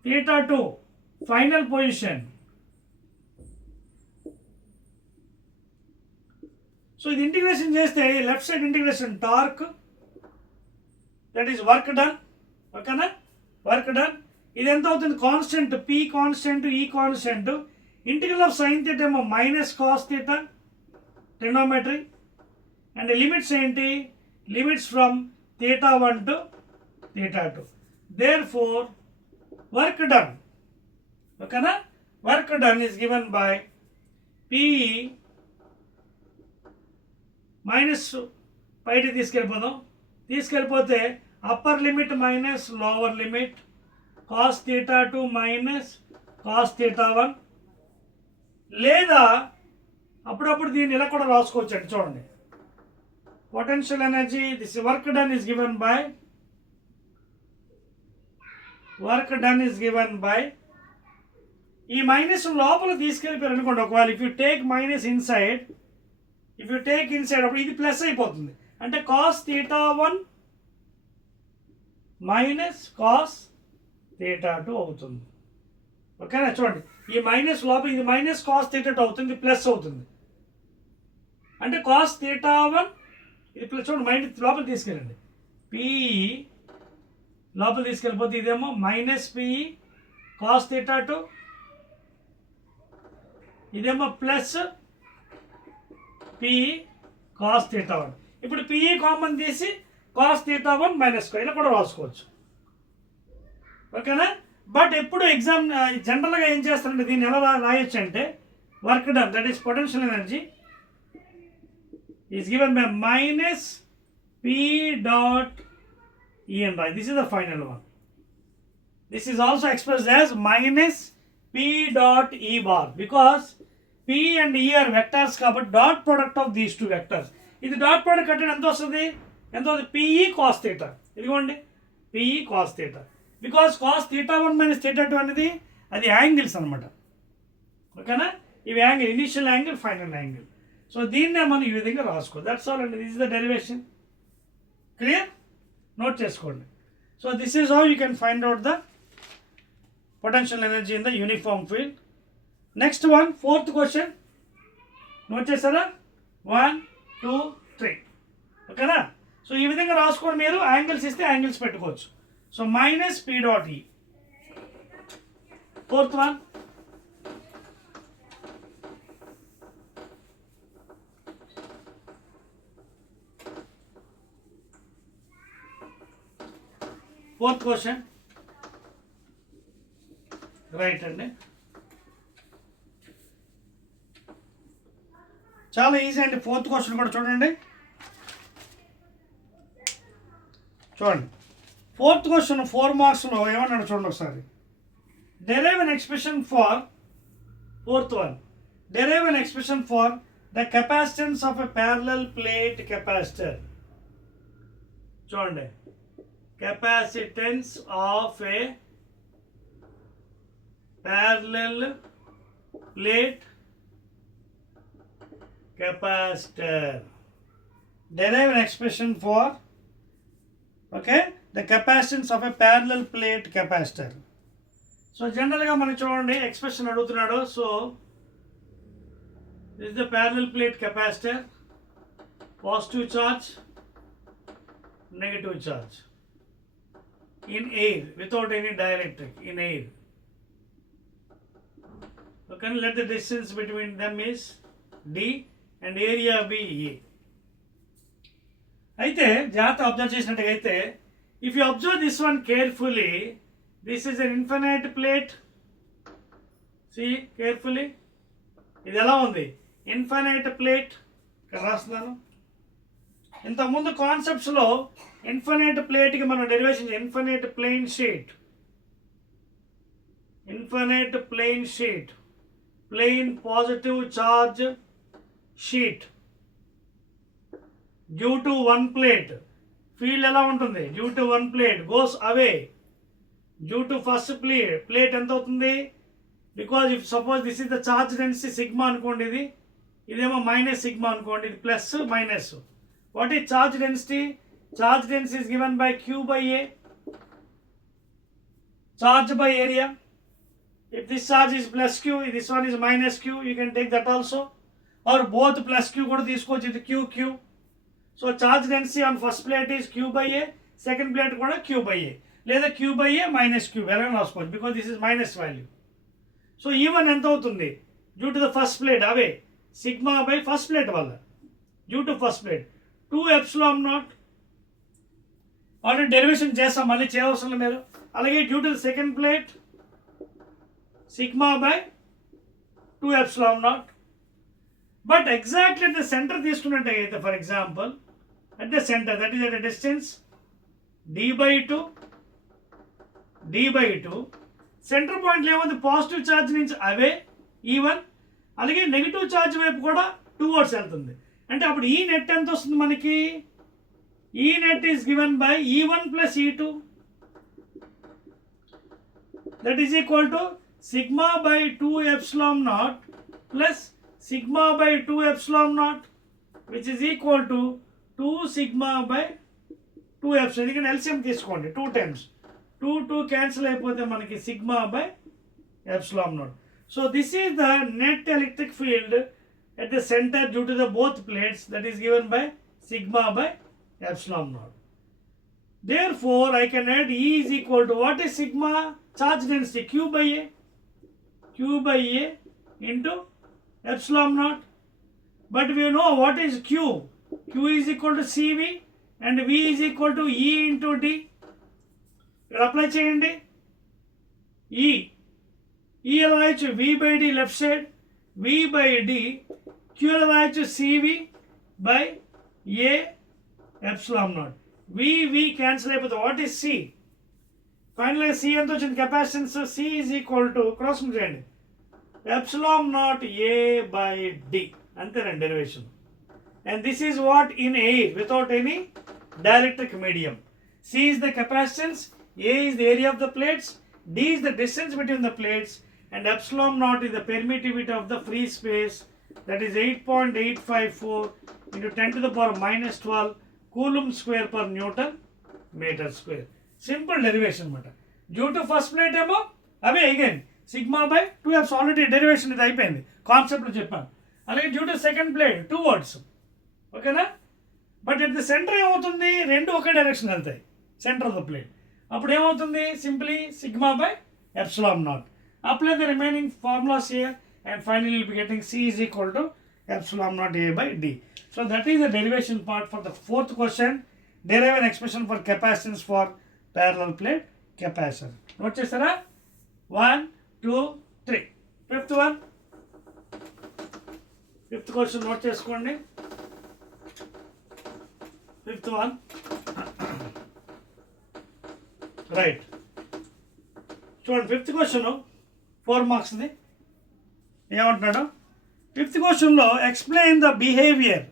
θ2 final position. So ఇది ఇంటిగ్రేషన్ చేస్తే left side integration torque, that is work done. ఓకేనా, వర్క్ డన్. ఇది ఎంత అవుతుంది? Constant P constant E constant. Integral of sine theta ఏమో minus cos theta trigonometry. And limits ఏంటి? Limits from θ1 to θ2. Therefore work done. ఓకేనా, work done is given by PE minus బయటికి తీసుకెళ్ళిపోతే upper limit minus lower limit cos θ2 minus cos θ1. లేదా అప్పుడప్పుడు దీన్ని ఇలా కూడా రాసుకోవచ్చు అండి. చూడండి, potential energy this work done is given by ఈ మైనస్ లోపల తీసుకెళ్ళిపోయారు అనుకోండి. ఒకవేళ if you take minus inside, అప్పుడు ఇది ప్లస్ అయిపోతుంది. అంటే కాస్ θ1 మైనస్ కాస్ θ2 అవుతుంది. ఓకేనా, చూడండి ఈ మైనస్ లోపల ఇది మైనస్ కాస్ θ2 అవుతుంది, ప్లస్ అవుతుంది. అంటే కాస్ θ1 ఇది ప్లస్. చూడండి మైనస్ లోపల తీసుకెళ్ళండి, పిఈ లోపల తీసుకెళ్ళిపోతే ఇదేమో మైనస్ పిఈ కాస్ θ2, ఇదేమో ప్లస్ పిఈ కాస్ θ1. ఇప్పుడు పిఈ కామన్ తీసి కాస్ θ1 మైనస్ ఇలా కూడా రాసుకోవచ్చు. ఓకేనా, బట్ ఎప్పుడు ఎగ్జామ్ జనరల్గా ఏం చేస్తారంటే దీన్ని ఎలా రాయొచ్చు అంటే work done, that is potential energy is given by minus P dot E అని రాయి. This is the final one. This is also expressed as minus P dot E bar because P and E are vectors కాబట్టి dot product of these two vectors. ఇది dot product కట్టిన ఎంత వస్తుంది? PE cos theta. ఇదిగోండి PE cos theta. Because cos θ1 minus θ2 అనేది అది angles అనమాట. ఓకేనా, ఇవి angle, initial angle, final angle. So దీన్నే మనం ఈ విధంగా రాసుకో. దట్స్ ఆల్ అండి. This is the derivation. Clear? Note చేసుకోండి. So this is how you can find out the potential energy in the uniform field. Next one, fourth question note చేస్తారా? 1 2 3. ఓకేనా, సో ఈ విధంగా రాసుకోండి. మీరు యాంగిల్స్ ఇస్తే యాంగిల్స్ పెట్టుకోవచ్చు. సో మైనస్ పి డాట్ ఈ. Fourth one, fourth question right అండి. చాలా ఈజీ అండి. ఫోర్త్ క్వశ్చన్ కూడా చూడండి. ఫోర్త్ క్వశ్చన్ 4 మార్క్స్లో ఏమన్నాడు చూడండి ఒకసారి. Derive an expression for fourth one. Derive an expression for the capacitance of a parallel plate capacitor. చూడండి, capacitance of a parallel plate capacitor. Derive an expression for Okay, the capacitance of a parallel plate capacitor. So generally మనం చూడండి ఎక్స్ప్రెషన్ అడుగుతున్నాడు. So this is the parallel plate capacitor, positive charge, negative charge in air without any dielectric, in air. Okay, let the distance between them is d and area be a. అయితే జాగ్రత్త observe చేసినట్టయితే, if you observe this one carefully, this is an infinite plate. See carefully, ఇది ఎలా ఉంది? Infinite plate. ఇక్కడ రాస్తున్నాను. ఇంతకుముందు కాన్సెప్ట్స్లో ఇన్ఫినైట్ ప్లేట్కి మనం derivation infinite plane sheet, infinite plane sheet, plane positive charge sheet due to one plate. Field ఎలా ఉంటుంది? Due to one plate goes away. Due to first plate ఎంత అవుతుంది? Because if suppose this is the charge density sigma అనుకోండి, ఇదేమో minus sigma అనుకోండి, ఇది plus minus. What is charge density? Charge density is given by Q by A, charge by area. If this charge is plus Q, this one is minus Q, you can take that also, or both plus Q కూడా తీసుకోవచ్చు, ఇది Q. So charge density on first plate is Q by A, second plate కూడా Q by A, లేదా Q by A minus Q ఎలా రాసుకోవచ్చు, because this is minus value. So E one ఎంత అవుతుంది? Due to the first plate away, sigma by first plate వల్ల, due to first plate 2 epsilon naught. Already derivation చేస్తాం, మళ్ళీ చేయవలసిన మీరు. అలాగే due to the second plate sigma by 2 epsilon naught. But exactly at the centre తీసుకున్నట్టయితే, for example at the centre, that is at the distance d by 2, centre పాయింట్లో ఏముంది? Positive charge నుంచి away E one, అలాగే negative charge వైపు కూడా టువర్డ్స్ వెళ్తుంది. అంటే అప్పుడు ఈ నెట్ ఎంత వస్తుంది మనకి? ఈ net is given by E1 plus E2, that is equal to sigma by 2 epsilon not plus sigma by 2 epsilon not, which is equal to 2 sigma by 2 ఎప్సిలాన్. ఎందుకంటే ఎల్సిఎం తీసుకోండి, 2 టైమ్స్ 2 క్యాన్సిల్ అయిపోతే మనకి sigma by epsilon naught. So this is the net electric field at the center due to the both plates, that is given by sigma by epsilon naught. Therefore I can add E is equal to, what is sigma? Charge density Q by A into epsilon naught. But we know what is Q. Q is equal to CV and V is equal to E into D. You apply cheyandi. E ఎలా రాయొచ్చు? V by D left side, V by D. Q ఎలా రాయొచ్చు? CV by A epsilon naught. V cancel అయిపోతుంది. What is C? ఫైనల్గా C ఎంత వచ్చింది? Capacitance C is equal to, cross చేయండి, epsilon naught A by D. అంతేనండి derivation. And this is what in air without any dielectric medium. C is the capacitance, A is the area of the plates, D is the distance between the plates, and epsilon naught is the permittivity of the free space, that is 8.854 into 10 to the power minus 12 coulomb square per Newton meter square. Simple derivation matter. Due to first plate ఏమో అవే again sigma by 2 eps, already derivation ఇది అయిపోయింది, కాన్సెప్ట్లో చెప్పాను. అలాగే due to second plate 2 వర్డ్స్, ఓకేనా? But at the centre ఏమవుతుంది? రెండు ఒకే డైరెక్షన్ వెళ్తాయి, సెంటర్ ఆఫ్ ద ప్లేట్. అప్పుడు ఏమవుతుంది? Simply sigma by epsilon naught. Apply the remaining formulas here, and finally you'll be getting C is equal to epsilon naught A by D. So that is the derivation part for the fourth question. Derive an expression for capacitance for parallel plate capacitor. Note chesara? 1, 2, 3. Fifth one. Fifth question note cheskondi. Fifth one. Right. So fifth question, 4 marks ఉంది. ఏమంటున్నాడు? Fifth క్వశ్చన్లో explain the behaviour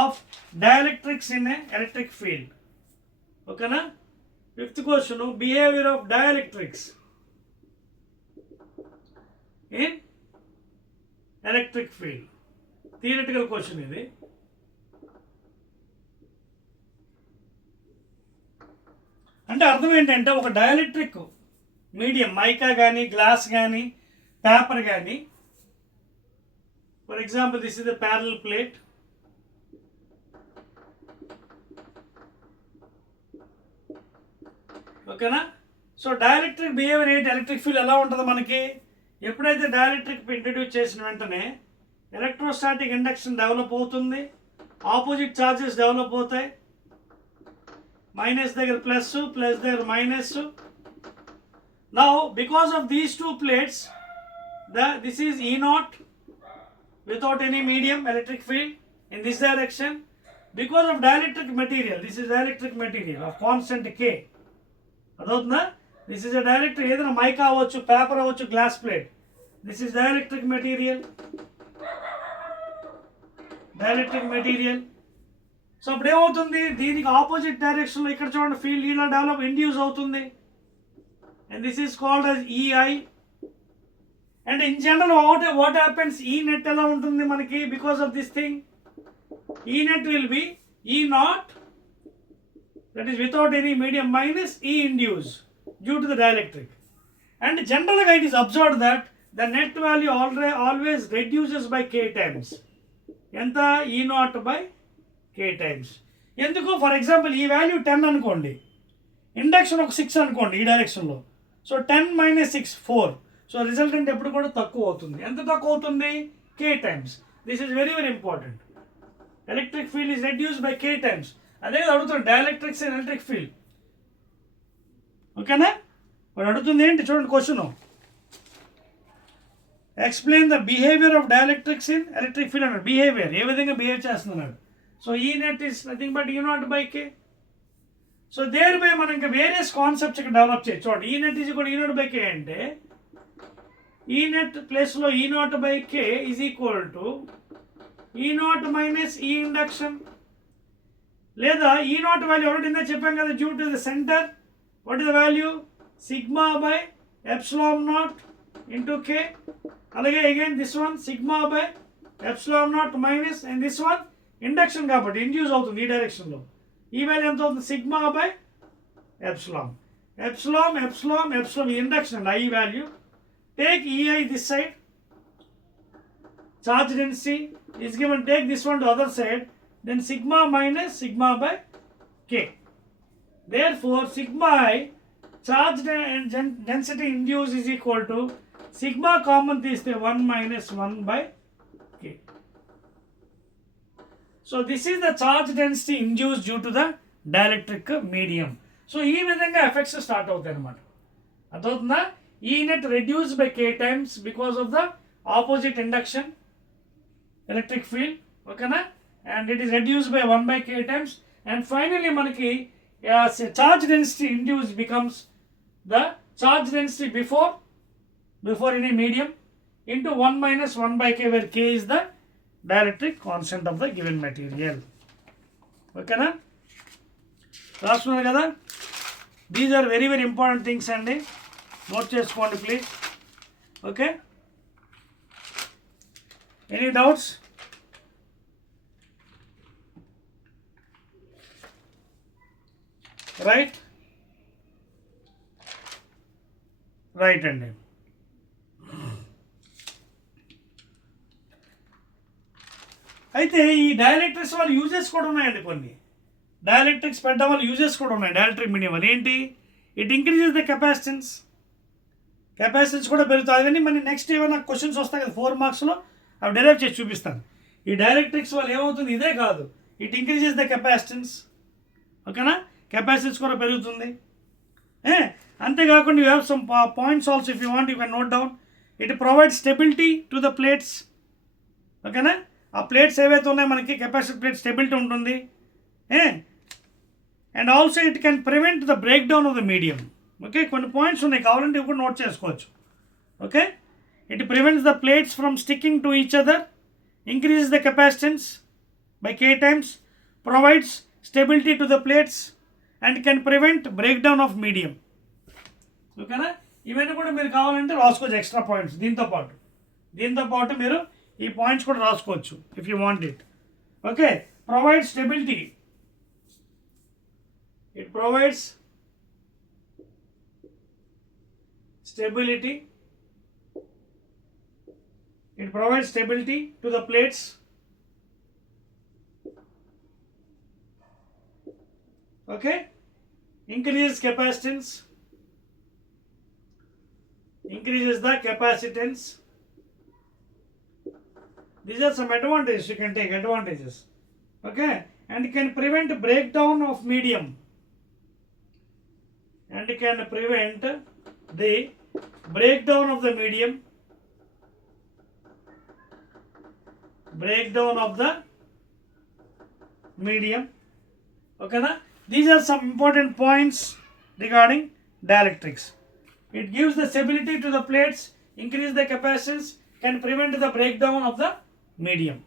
of dielectrics in a electric field. ఓకేనా? Fifth question behaviour of dielectrics in electric field. Theoretical question ఇది. అంటే అర్థం ఏంటంటే ఒక dielectric medium mica కానీ గ్లాస్ కానీ పేపర్ కానీ, for example this is the parallel plate, ఓకేనా. సో డైఎలక్ట్రిక్ బిహేవియర్ ఏంటి, ఎలక్ట్రిక్ ఫీల్డ్ ఎలా ఉంటుందో మనకి, ఎప్పుడైతే డైఎలక్ట్రిక్ ఇంట్రడ్యూస్ చేసిన వెంటనే ఎలక్ట్రోస్టాటిక్ ఇండక్షన్ డెవలప్ అవుతుంది, ఆపోజిట్ ఛార్జెస్ డెవలప్ అవుతాయి, మైనస్ దగ్గర ప్లస్, ప్లస్ దగ్గర minus. Now because of these two plates this is E naught without any medium electric field in this direction. Because of dielectric material, this is dielectric material of constant K. అదవుతుందా? This is a dielectric, ఏదైనా మైకా అవ్వచ్చు, పేపర్ అవ్వచ్చు, glass plate. This is dielectric material. Dielectric material. So అప్పుడు ఏమవుతుంది, దీనికి ఆపోజిట్ డైరెక్షన్లో ఇక్కడ చూడండి ఫీల్డ్ ఇలా డెవలప్ ఇండ్యూస్ అవుతుంది, and this is called as EI. And in general what happens, ఈ నెట్ ఎలా ఉంటుంది మనకి, బికాస్ ఆఫ్ దిస్ థింగ్ ఈ net will be E naught, that is without any medium, minus E induce due to the dielectric. And generally it is observed that the net value always reduces by K times. ఎంత E naught by K times. ఎందుకు, for example ఈ వాల్యూ 10 అనుకోండి, ఇండక్షన్ ఒక 6 అనుకోండి ఈ డైరెక్షన్లో, సో 10 - 6 4. So resultant ఎప్పుడు కూడా తక్కువ అవుతుంది. ఎంత తక్కువ అవుతుంది, K times. This is very very important. Electric field is reduce by K times. అదే అడుగుతుంది డైఎలక్ట్రిక్స్ అండ్ ఎలక్ట్రిక్ ఫీల్డ్, ఓకేనా. వాడు అడుగుతుంది ఏంటి చూడండి question, explain the behaviour of dielectrics in electric field అన్నాడు. బిహేవియర్ ఏ విధంగా బిహేవ్ చేస్తున్నాడు. So E net is nothing but E naught by K. So thereby మనం ఇంకా వేరియస్ కాన్సెప్ట్స్ ఇక్కడ డెవలప్ చేయొచ్చు. చూడండి ఈ నెట్ ఈజ్ కూడా E naught by K అంటే ఈ నెట్ ప్లేస్లో E naught by K is equal to E naught minus ఈ ఇండక్షన్, లేదా E naught వాల్యూ ఆల్రెడీ ఇందా చెప్పాం కదా, due to the centre, what is the value, sigma by epsilon naught into K. అలాగే again this one sigma by epsilon naught minus, and this one induction కాబట్టి ఇండ్యూస్ అవుతుంది ఈ డైరెక్షన్లో, ఈ వాల్యూ ఎంత అవుతుంది, sigma by epsilon. Epsilon epsilon epsilon induction అండి, I value. Take EI this side, charge density is given, take this one to other side, then sigma minus sigma by K. Therefore sigma I, charge density induced, is equal to sigma common తీస్తే 1 minus 1 by K. So this is the charge density induced due to the dielectric medium. So ఈ విధంగా effects start అవుతాయి అన్నమాట. అర్థమవుతుందా? E net reduced by K times because of the opposite induction electric field, okay na, and it is reduced by 1 by K times, and finally manaki charge density induced becomes the charge density before any medium into 1 minus 1 by K, where K is the dielectric constant of the given material, okay na. రాస్తున్నారు కదా, these are very very important things అండి, నోట్ చేసుకోండి please. Okay, any doubts? Right right అండి. అయితే ఈ డైఎలక్ట్రిక్స్ వాళ్ళ యూజెస్ కూడా ఉన్నాయండి, కొన్ని డైఎలక్ట్రిక్స్ పెట్టడం వల్ల యూజెస్ కూడా ఉన్నాయి. డైఎలక్ట్రిక్ మీడియం వల్ల ఏంటి, it increases the capacitance, capacitance కూడా పెరుగుతుంది. అవన్నీ మన నెక్స్ట్ ఏమైనా క్వశ్చన్స్ వస్తాయి కదా 4 మార్క్స్లో, అవి డెరైవ్ చేసి చూపిస్తాను. ఈ డైఎలక్ట్రిక్స్ వల్ల ఏమవుతుంది, ఇదే కాదు, ఇట్ ఇంక్రీజెస్ ద కెపాసిటెన్స్, ఓకేనా, కెపాసిటెన్స్ కూడా పెరుగుతుంది. అంతేకాకుండా you have some points also, if you want you can note down. It provide stability to the plates, ఓకేనా. ఆ ప్లేట్స్ ఏవైతే ఉన్నాయో మనకి కెపాసిటర్ ప్లేట్ స్టెబిలిటీ ఉంటుంది. And also it can prevent the break down of the medium. Okay, కొన్ని పాయింట్స్ ఉన్నాయి, కావాలంటే ఇవి కూడా నోట్ చేసుకోవచ్చు. Okay, it prevents the plates from sticking to each other, increases the capacitance by K times, provides stability to the plates and can prevent break down of medium. ఓకేనా, ఇవన్నీ కూడా మీరు కావాలంటే రాసుకోవచ్చు ఎక్స్ట్రా పాయింట్స్. దీంతో పాటు మీరు ఈ పాయింట్స్ కూడా రాసుకోవచ్చు if you want it. Okay, provide stability. It provides stability. It provides stability to the plates. Okay, increases capacitance, increases the capacitance. These are some advantages you can take, advantages. Okay, and can prevent breakdown of medium, and can prevent the breakdown of the medium, okay na. These are some important points regarding dielectrics. It gives the stability to the plates, increase the capacitance, can prevent the breakdown of the medium.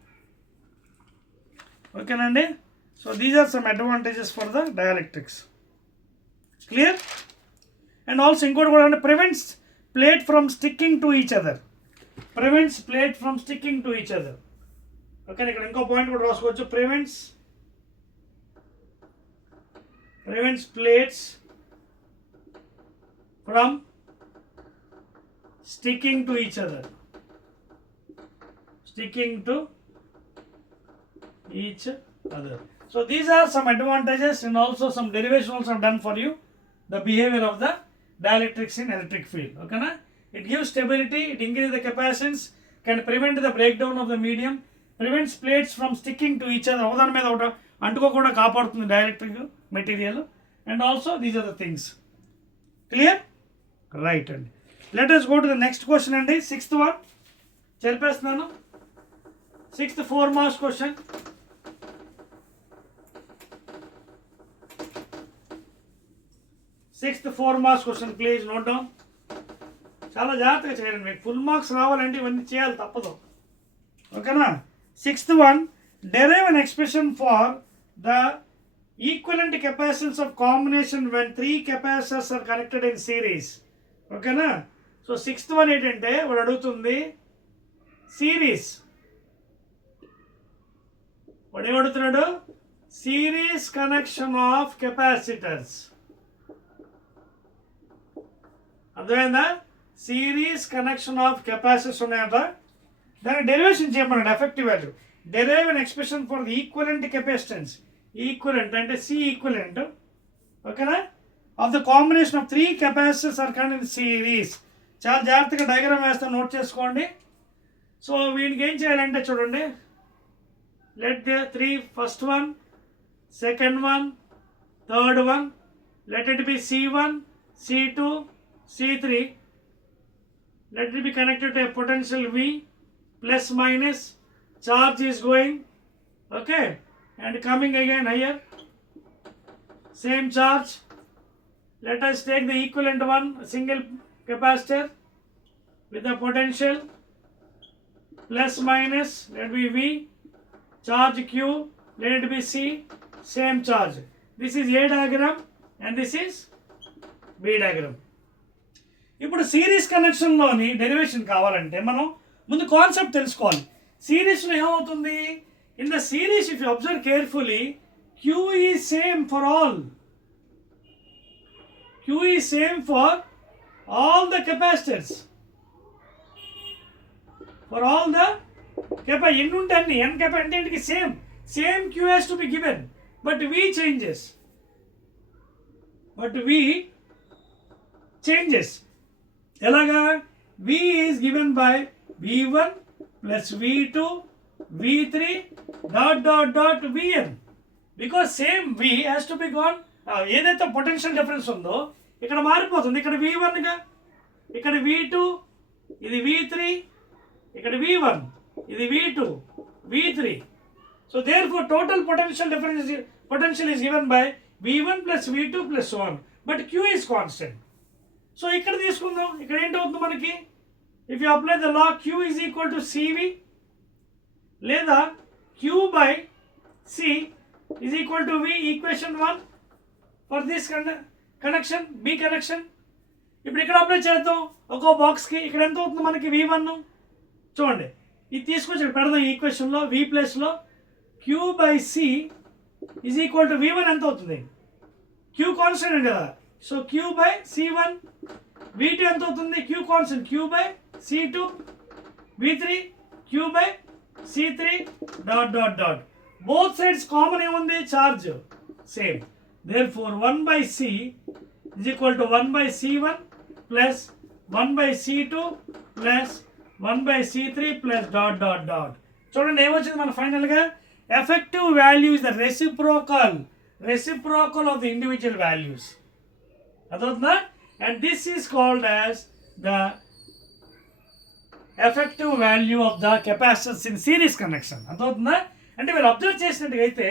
Okay nandi. So these are some advantages for the dielectrics. Clear? And also include prevents plate from sticking to each other. Prevents plate from sticking to each other. Okay, ఇక్కడ ఇంకో పాయింట్ కూడా రాసుకోవచ్చు. Prevents plates from sticking to each other. Sticking to each other. So these are some advantages and also some derivations also done for you. The behavior of the dielectrics in electric field. Okay na? It gives stability, it increases the capacitance, can prevent the breakdown of the medium, prevents plates from sticking to each other. ఒకదాని మీద ఒకటి అంటుకోకుండా కాపాడుతుంది dielectric material. And also these are the things. Clear? Right అండి. Let us go to the next question అండి. 6th one చెప్పేస్తున్నాను. 6th 4 marks question. 6th 4 marks question, please note down. చాలా జాగ్రత్తగా చేయండి, మీకు ఫుల్ మార్క్స్ రావాలంటే ఇవన్నీ చేయాలి తప్పదు. ఓకేనా. 6th one, derive an expression for the equivalent capacitance of combination when 3 capacitors are connected in series. ఓకేనా. సో 6th one ఏంటంటే వాడు అడుగుతుంది సిరీస్. వాడు ఏమడుగుతున్నాడు? Series connection of capacitors. అర్థమైందా? సిరీస్ కనెక్షన్ ఆఫ్ కెపాసిటర్స్ ఉన్నాయంట. దాని డెరివేషన్ చేయమన్నాడు. Effective value derive an expression for the equivalent capacitance. Equivalent అంటే సి ఈక్వలెంట్. ఓకేనా. Of the combination of 3 capacitors are connected in series. చాలా జాగ్రత్తగా డయాగ్రామ్ వేస్తాను, నోట్ చేసుకోండి. సో వీనికి ఏం చేయాలంటే చూడండి, let the 3 first one, second one, third one, let it B C1, C2, C3, let it be connected to a potential V, plus minus, charge is going, okay, and coming again here, same charge. Let us take the equivalent one, a single capacitor with the potential plus minus, let it be V, charge Q, let it be C, same charge. This is A diagram and this is B diagram. ఇప్పుడు series కనెక్షన్లోని derivation కావాలంటే మనం ముందు concept తెలుసుకోవాలి. సిరీస్లో ఏమవుతుంది? In the series if you observe carefully, Q is same for all. Q is same for all the capacitors. For all the ఎన్ని ఉంటే అన్ని ఎన్ కెపాసిటీకి same Q has to be given, but V changes. ఎలాగా? V is given by V1 plus V2 V3 dot Vn, because same V has to be gone. ఏదైతే potential difference ఉందో ఇక్కడ మారిపోతుంది. ఇక్కడ V1 గా, ఇక్కడ V2, ఇది V3, ఇక్కడ V1, ఇది V2, V3. So therefore total potential is given by V1 plus V2 plus 1, but Q is constant. So ఇక్కడ తీసుకుందాం. ఇక్కడ ఏంటవుతుంది మనకి? If you apply the law, Q is equal to CV లేదా Q by C is equal to V. Equation 1 for this connection, B connection. ఇప్పుడు ఇక్కడ అప్లై చేద్దాం ఒక్కో బాక్స్కి. ఇక్కడ ఎంత అవుతుంది మనకి? V1 చూడండి, ఇది తీసుకొచ్చి ఇక్కడ పెడదాం ఈ ఈక్వేషన్లో. V ప్లేస్లో Q/C is equal to V1 ఎంత అవుతుంది? Q కాన్స్టెంట్ కదా, సో Q/C1. V2 ఎంత అవుతుంది? Q constant, Q/C2. V3 Q/C3 dot dot dot. Both sides common ఏముంది? Charge same. Therefore 1/C is equal to 1/C1 plus 1/C2 plus 1/C3 plus dot dot dot. చూడండి ఏమొచ్చింది మన ఫైనల్గా? Effective value is the reciprocal of the individual values. అర్థమవుతుందా? And this is called as the effective value of the capacitance in series connection. అర్థమవుతుందా? అంటే మీరు అబ్జర్వ్ చేసినట్టుగా అయితే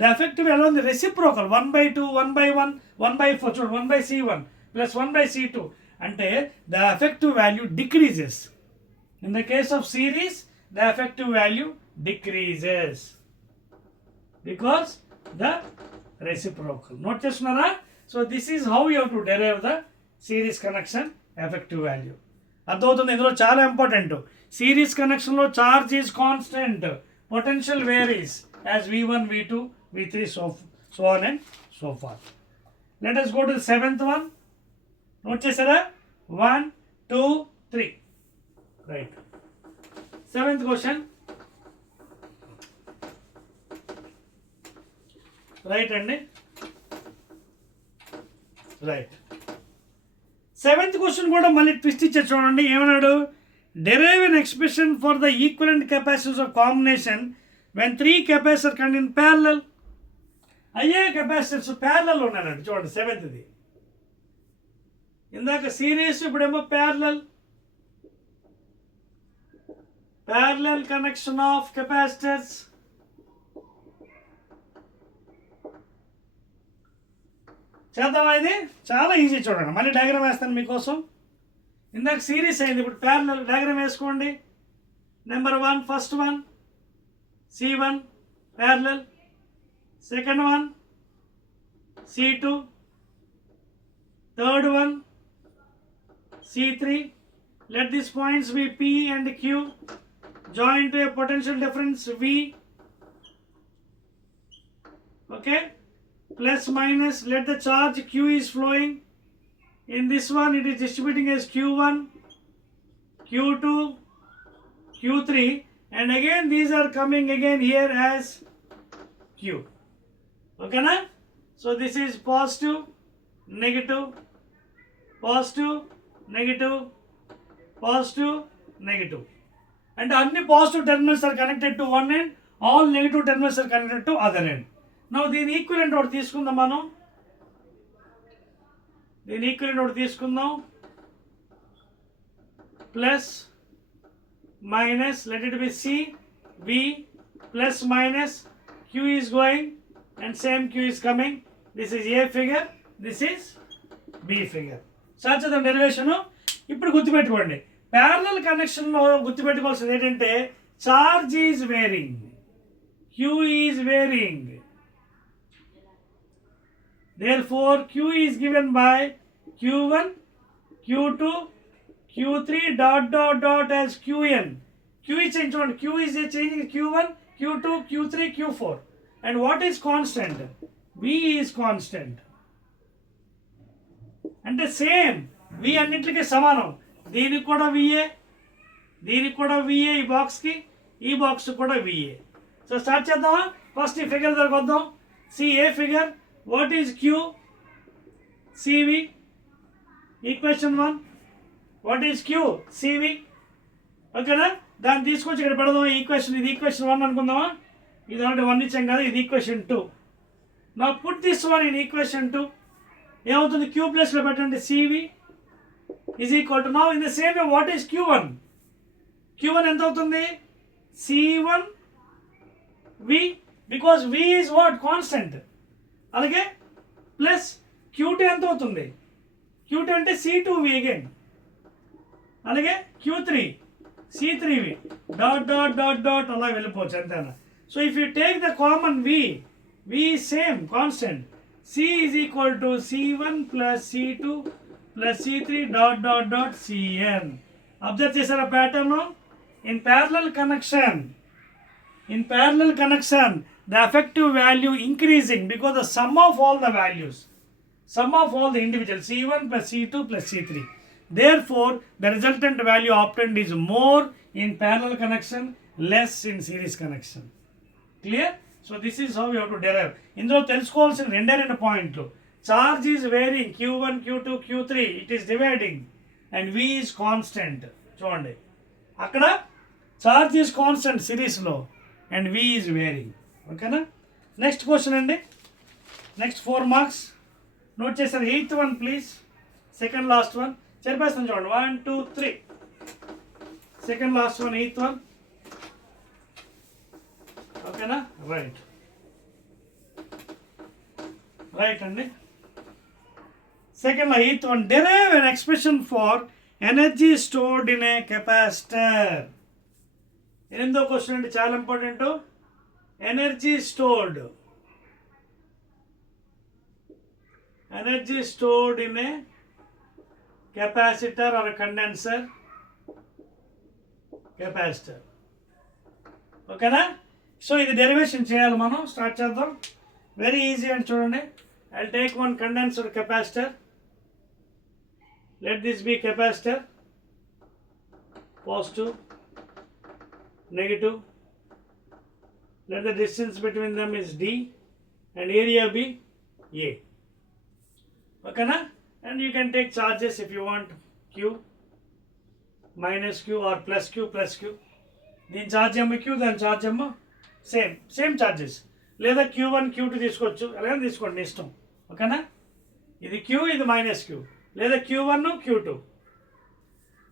ద ఎఫెక్టివ్ ఎలా ఉంది? రెసిప్రోకల్. 1/2 1/1 1/4 చూడండి, 1/C1 plus 1/C2 అంటే the effective value decreases. In the case of series the effective value decreases because the reciprocal. Note చేస్తున్నారా? So this is how you have to derive the series connection effective value. అర్థమవుతుంది? ఇందులో చాలా important. Series కనెక్షన్లో charge is constant, potential varies as V1, V2, V3, so on and so forth. Let us go to the 7th one. Note chesara 1, 2, 3. Right. 7th question. Right and right. 7th question kuda malli twist ichcha chudandi. Emanadu? Derive an expression for the equivalent capacitance of combination when 3 capacitors can in parallel. అయ్యే capacitors parallel ఉన్నాయండి. చూడండి 7th. ఇందాక సిరీస్, ఇప్పుడేమో parallel connection of capacitors. చేద్దామా? ఇది చాలా ఈజీ. చూడండి మళ్ళీ డయాగ్రామ్ వేస్తాను మీకోసం. ఇందాక సిరీస్ అయింది, ఇప్పుడు ప్యారలల్. డయాగ్రామ్ వేసుకోండి. నెంబర్ 1, first one C1 parallel, second one C2, third one C3. Let these points be P and Q, join to a potential difference V. Okay, plus minus, let the charge Q is flowing. In this one it is distributing as Q1, Q2, Q3. And again these are coming again here as Q. Okay na? So this is positive, negative, positive, negative, positive, negative. And only positive terminals are connected to one end, all negative terminals are connected to other end. Now దీని ఈక్వివలెంట్ ఒకటి తీసుకుందాం మనం. Plus minus, let it be C, V, plus minus, Q is going and same Q is coming. This is A figure, this is B figure. Such the derivation. ఇప్పుడు గుర్తుపెట్టుకోండి, ప్యారలల్ కనెక్షన్లో గుర్తుపెట్టుకోవాల్సింది ఏంటంటే charge is wearing, Q is wearing. Therefore Q is given by Q1, Q2, Q3 dot dot dot as Qn. Q is changed. Q is changing Q1, Q2, Q3, Q4. And what is constant? V is constant. అంటే same V అన్నింటికి సమానం. దీనికి కూడా VA, ఈ బాక్స్కి, ఈ box కూడా VA. So start చేద్దామా? ఫస్ట్ ఈ ఫిగర్ దగ్గరకు వద్దాం. A figure, what is Q? CV, equation 1. What is Q? CV. ఓకేనా? దాన్ని తీసుకొచ్చి ఇక్కడ పెడదాం. ఈక్వేషన్, ఇది ఈక్వేషన్ 1 అనుకుందామా? ఇది ఆల్రెడీ 1 ఇచ్చాం కదా, ఇది ఈక్వేషన్ 2. నా put this one in equation 2. ఏమవుతుంది? Q ప్లస్లో పెట్టండి. CV is equal to, now in the same way what is Q1? Q1 ఎంత అవుతుంది? C1 V, because V is what? Constant. అలాగే ప్లస్ Q2 ఎంత అవుతుంది? Q2 అంటే C2V అగైన్. అలాగే Q3 C3V dot dot dot dot అలా వెళ్ళిపోవచ్చు అంతేనా. So if you take the common V same constant. C is equal to C1 plus C2 plus C3 dot dot dot Cn. Observe చేశారా pattern? in parallel connection, the effective value increasing because the sum of all the values, sum of all the individuals, C1 plus C2 plus C3. Therefore, the resultant value obtained is more in parallel connection, less in series connection. Clear? So this is how you have to derive. ఇందులో తెలుసుకోవాల్సిన రెండు పాయింట్లు. Charge is varying Q1, Q2, Q3. It is dividing and V is constant. చూడండి అక్కడ charge is constant సిరీస్లో and V is varying. ఓకేనా? Next question అండి. నెక్స్ట్ 4 marks note చేశారు. 8th one please. Second last one చెప్పేస్తాను చూడండి. 1 2 3. Second last one 8th one. ఓకేనా? రైట్ అండి. Second 8th one, derive an expression for energy stored in a capacitor. 8th question అంటే చాలా important. Energy stored in a capacitor or a condenser capacitor. ఓకేనా? సో ఇది డెరివేషన్ చేయాలి మనం. స్టార్ట్ చేద్దాం. వెరీ ఈజీ అని చూడండి. I take one condenser capacitor. Let this be capacitor. Positive, negative. Let the distance between them is D and area be A. Okay na? And you can take charges if you want. Q, minus Q or plus Q, plus Q. Then charge M Q, then charge M same charges. లేదా Q1 Q2 తీసుకోవచ్చు. అలాగే తీసుకోండి ఇష్టం. ఓకేనా? ఇది Q, ఇది minus Q. లేదా Q1 Q2.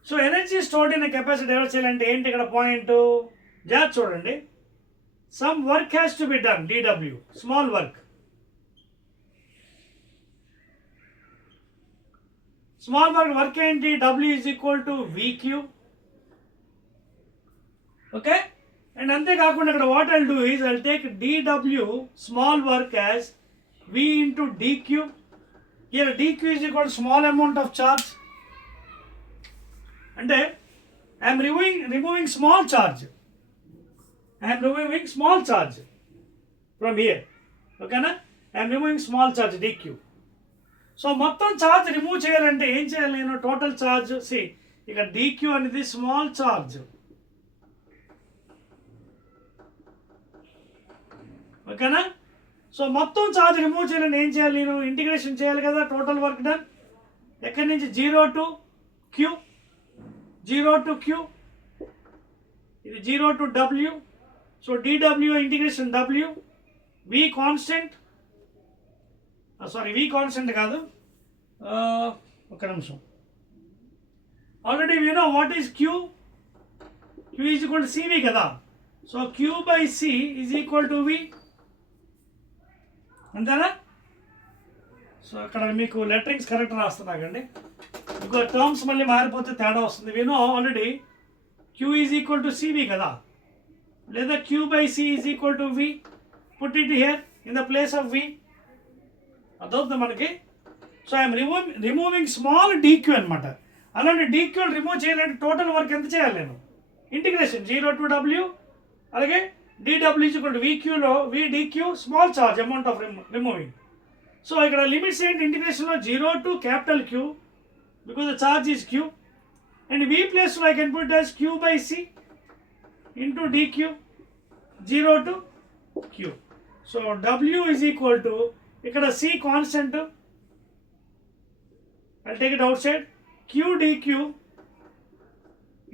So energy stored in capacity develop చేయాలంటే ఏంటి ఇక్కడ పాయింట్? జాగ్రత్త చూడండి. Some work has to be done, dW, small work. Small work ఏంటి? W is equal to VQ. Okay? And అంతేకాకుండా ఇక్కడ what I'll do is I'll take dW small work as V into dQ. Here dQ is equal to small amount of charge. అంటే I am removing small charge. I am removing small charge from here. Okay na? I am removing small charge dq. So మొత్తం charge remove చేయాలంటే ఏం చేయాలి నేను? Total charge C ఇక dq అనేది small charge. ఓకేనా? సో మొత్తం చార్జ్ రిమూవ్ చేయాలంటే ఏం చేయాలి నేను? ఇంటిగ్రేషన్ చేయాలి కదా. టోటల్ వర్క్ డన్ ఎక్కడి నుంచి 0 to Q, 0 to Q, ఇది 0 to W. So dW integration W, V constant, V constant కాదు, ఒక నిమిషం. Already we know what is Q. Q is equal to CV కదా. So Q by C is equal to V. అంతేనా? సో అక్కడ మీకు లెటరింగ్స్ కరెక్ట్ రాస్తున్నాకండి. ఇంకో టర్మ్స్ మళ్ళీ మారిపోతే తేడా వస్తుంది. We know already Q is equal to CV కదా. లేదా Q by C is equal to V. Put it here in the place of V. అదవుతుంది మనకి. So I'm removing small dq అనమాట. అలాంటి dq రిమూవ్ చేయాలంటే టోటల్ వర్క్ ఎంత చేయాలి నేను? ఇంటిగ్రేషన్ 0 to W. అలాగే dW is equal to VQలో V dq small charge amount of removing. So ఇక్కడ లిమిట్స్ ఏంటి? ఇంటిగ్రేషన్లో 0 to capital Q because the charge is Q. And V place I can put as Q by C into dq 0 to Q. So W is equal to ఇక్కడ C constant. I'll take it outside. Q dq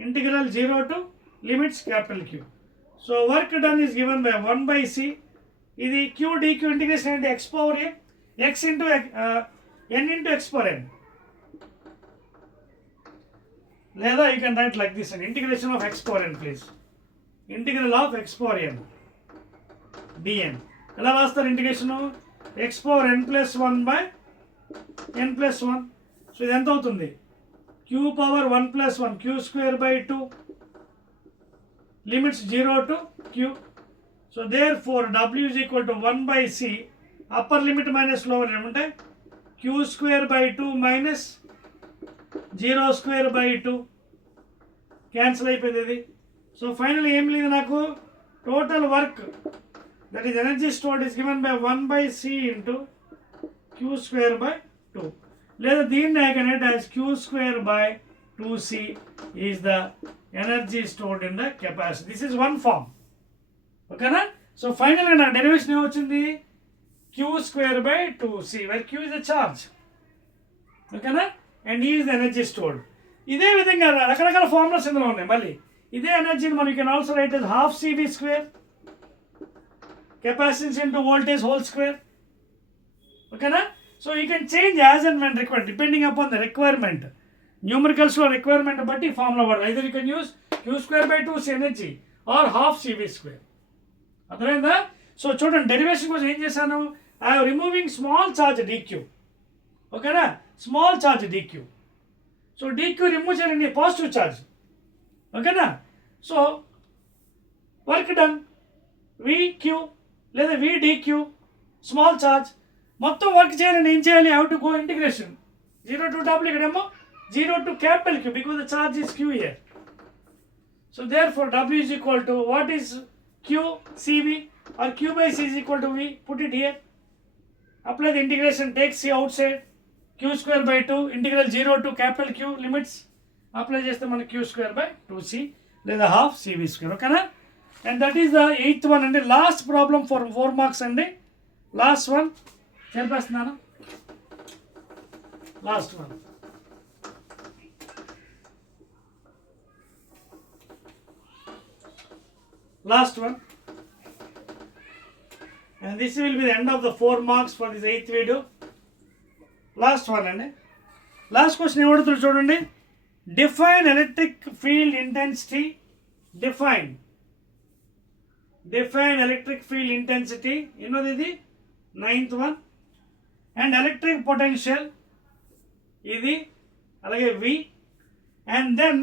integral 0 to limits capital Q. So work done is given by 1 by C. ఇది Q dq integration అంటే x power a, x into n into x power n. లేదా you can write like this, an integration of x power n please. Integral of x power n dn. ఎలా రాస్తారు integration? x power n plus 1 by n plus 1. సో ఇది ఎంత అవుతుంది? q power 1 plus 1 q square by 2 limits 0 to q. So therefore w is equal to 1 by c, upper limit minus lower limit, q square by 2 minus 0 square by 2 cancel అయిపోయింది ఇది. So finally ఏం లేదు నాకు total work that is energy stored is given by 1 by c into q square by 2. లేదా దీన్ని I can write as q square by 2c is the energy stored in the capacity. This is one form. ఓకేనా? సో ఫైనల్గా నా డెరివేషన్ ఏమొచ్చింది, q square by 2c, where q is the charge. ఓకేనా? అండ్ ఈ is the energy stored. ఇదే విధంగా రకరకాల ఫార్ములాస్ ఇందులో ఉన్నాయి. మళ్ళీ ఇదే ఎనర్జీని మనం can also right as half cv square capacitance into voltage whole square. ఓకేనా? So you can change as and when required depending upon the requirement. న్యూమరికల్స్లో రిక్వైర్మెంట్ బట్టి ఫార్ములా వాడాలి. Either you can use q square by 2c energy or half cv square. అర్థమైందా? So చూడండి derivation కోసం ఏం చేశాను, I removing small charge dq. ఓకేనా? Small charge dq. So dq remove చేయండి పాజిటివ్ ఛార్జ్. ఓకేనా? సో వర్క్ డన్ vq లేదా v dq small charge. మొత్తం వర్క్ చేయాలని ఏం చేయాలి, how to go integration 0 to w, ఇక్కడేమో 0 to capital Q because the charge is q here. So therefore w is equal to what is q cv or q by c is equal to v. Put it here. Apply the integration, take c outside, q square by 2 integral 0 to capital Q limits. Apply చేస్తే మనకి q square by 2c లేదా half cv square. ఓకేనా? and that is the 8th one అండి. Last problem for 4 marks అండి. Last one చెప్పేస్తున్నాను. Last one last one, and this will be the end of the 4 marks for this 8th video. Last one అండి. Last question ఏమడుతుంది చూడండి, define electric field intensity. Define electric field intensity ఎన్నోది ఇది, 9th one. And electric potential ఇది, అలాగే v, and then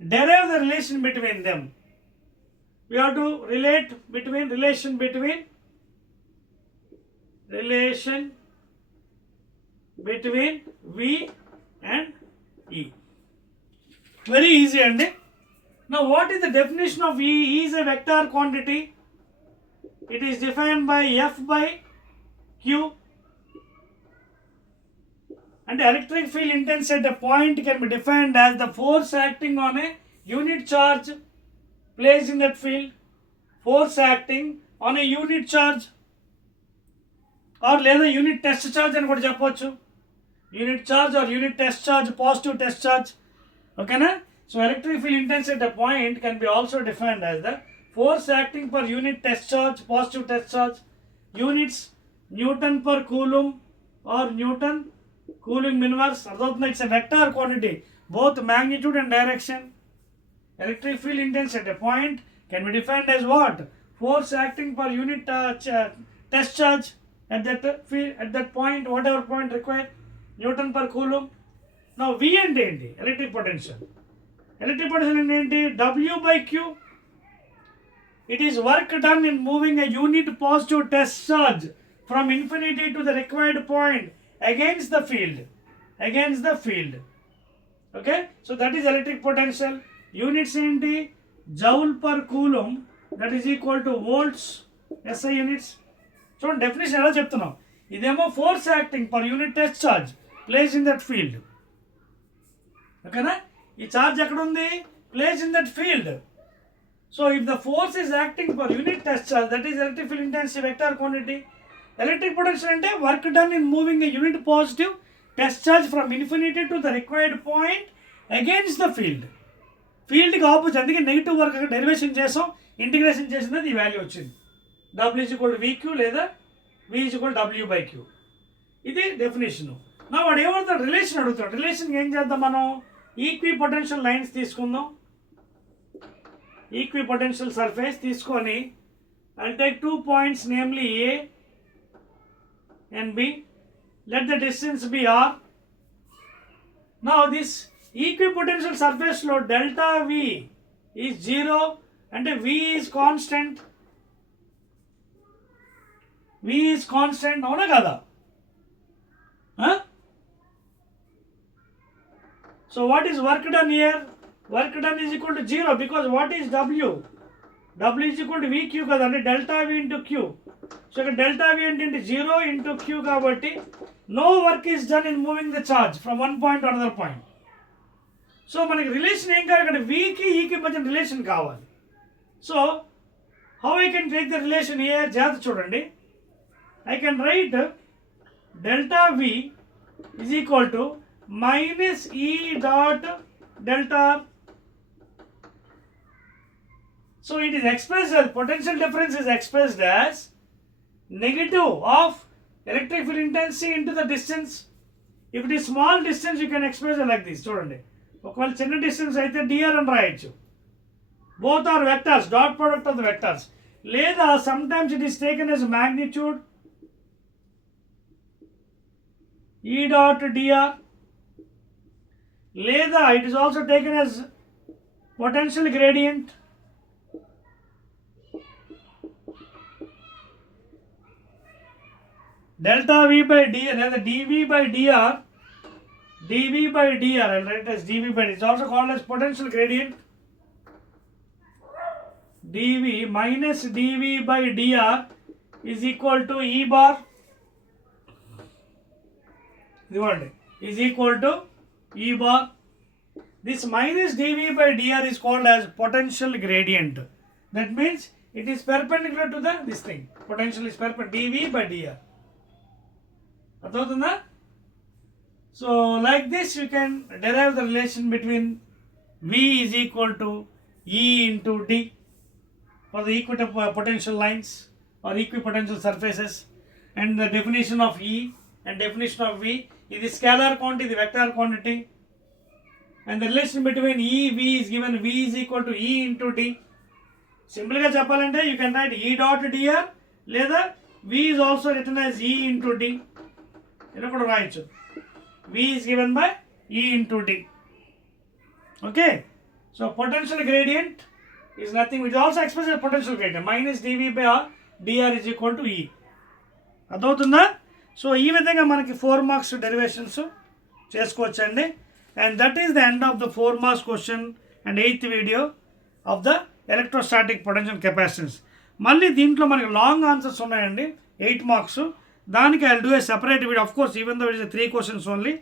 derive the relation between them. We have to relate between relation between v and e. Very easy andi. Now what is the definition of e? E is a vector quantity. It is defined by f by q, and electric field intensity at a point can be defined as the force acting on a unit charge placed in that field. Force acting on a unit charge or లేదా unit test charge అని కూడా చెప్పవచ్చు. Unit charge or unit test charge, positive test charge. ఓకేనా? So electric field intensity at a point can be also defined as the force acting per unit test charge, positive test charge. Units newton per coulomb or newton coulomb inverse. అర్థమవుతుంది? It's a vector quantity, both magnitude and direction. Electric field intensity at a point can be defined as what? Force acting per unit test charge at that point, whatever point required, Newton per coulomb. Now V and ఏంటి, electric potential. Electric potential ఏంటి, W by Q. It is work done in moving a unit positive test charge from infinity to the required point against the field. Okay, so that is electric potential. Units ఏంటి, joule per coulomb, that is equal to volts SI units. చూడండి definition ఎలా చెప్తున్నాం. ఇదేమో force acting per unit test charge place in that field. ఓకేనా? ఈ charge ఎక్కడ ఉంది, place in that field. So if the force is acting per unit test charge, that is electric field intensity vector quantity. Electric potential అంటే work done in moving a unit positive test charge from infinity to the required point against the field. ఫీల్డ్కి opposite, అందుకే negative work అక్కడ డెరివేషన్ చేసాం, ఇంటిగ్రేషన్ చేసినది ఈ వాల్యూ వచ్చింది. W is equal to VQ లేదా V is equal to W by Q. ఇది డెఫినేషన్. నా వాడు ఏమవుతాడు, రిలేషన్ అడుగుతాడు. రిలేషన్కి ఏం చేద్దాం మనం, ఈక్వి పొటెన్షియల్ లైన్స్ తీసుకుందాం. ఈక్వి పొటెన్షియల్ సర్ఫేస్ తీసుకొని I'll take 2 points, namely A and B. Let the distance be R. Now this equipotential సర్ఫేస్లో డెల్టా V is 0 అంటే V is constant. అవునా కదా? So what is work done here? work done is equal to 0 because what is W? W is equal to VQ kadandi, delta V into Q. So delta V into 0 into Q kabatti no work is done in moving the charge from one point to another point. So manaki relation em kaavali, V ki E ki madhya relation kavali. So how I can take the relation here? Jagratha chudandi. I can write delta V is equal to minus E dot delta R. So it is expressed as potential difference is expressed as negative of electric field intensity into the distance. If it is small distance, you can express it like this. చూడండి, ఒకవేళ చిన్న distance అయితే dr అని రాయొచ్చు. Both are vectors, dot product of the vectors. లేదా sometimes it is taken as magnitude E dot dr. లేదా it is also taken as potential gradient. Delta V by dr, లేదా dV by dr, dV by dr, I'll write it as dV by dr. It's also called as potential gradient. dV minus dV by dr is equal to E bar. Is equal to E bar. This minus dV by dr is called as potential gradient. That means it is perpendicular to this thing. Potential is perpendicular dV by dr. అర్థమవుతుందా? So like this you can derive the relation between V is equal to E into D for the equipotential lines or equipotential surfaces, and the definition of E and definition of V is the scalar quantity, the vector quantity, and the relation between E, V is given V is equal to E into D. Simply గా చెప్పాలంటే you can write E dot dr లేదా V is also written as E into D. ఇలా కూడా రాయొచ్చు. V is given by E into D. Okay, so potential gradient is nothing, which also expresses potential gradient minus dV by dr is equal to E. అర్థమవుతుందా? సో ఈ విధంగా మనకి 4 marks derivations చేసుకోవచ్చండి. And that is the end of the 4 marks question and 8th video of the electrostatic potential capacitance. మళ్ళీ దీంట్లో మనకి long answers ఉన్నాయండి 8 మార్క్స్. దానికి I will do a separate video. Of course even though it is 3 questions only,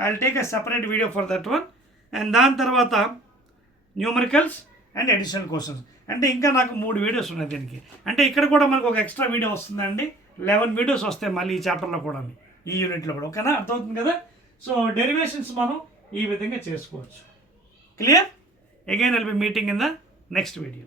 I will take a separate video for that one. And దాని తర్వాత numericals and additional questions. అంటే ఇంకా నాకు 3 వీడియోస్ ఉన్నాయి దీనికి. అంటే ఇక్కడ కూడా మనకు ఒక ఎక్స్ట్రా వీడియో వస్తుందండి. 11 వీడియోస్ వస్తాయి మళ్ళీ ఈ చాప్టర్లో కూడా, ఈ యూనిట్లో కూడా. ఓకేనా? అర్థమవుతుంది కదా? సో డెరివేషన్స్ మనం ఈ విధంగా చేసుకోవచ్చు. Clear? Again I will be meeting in the next video.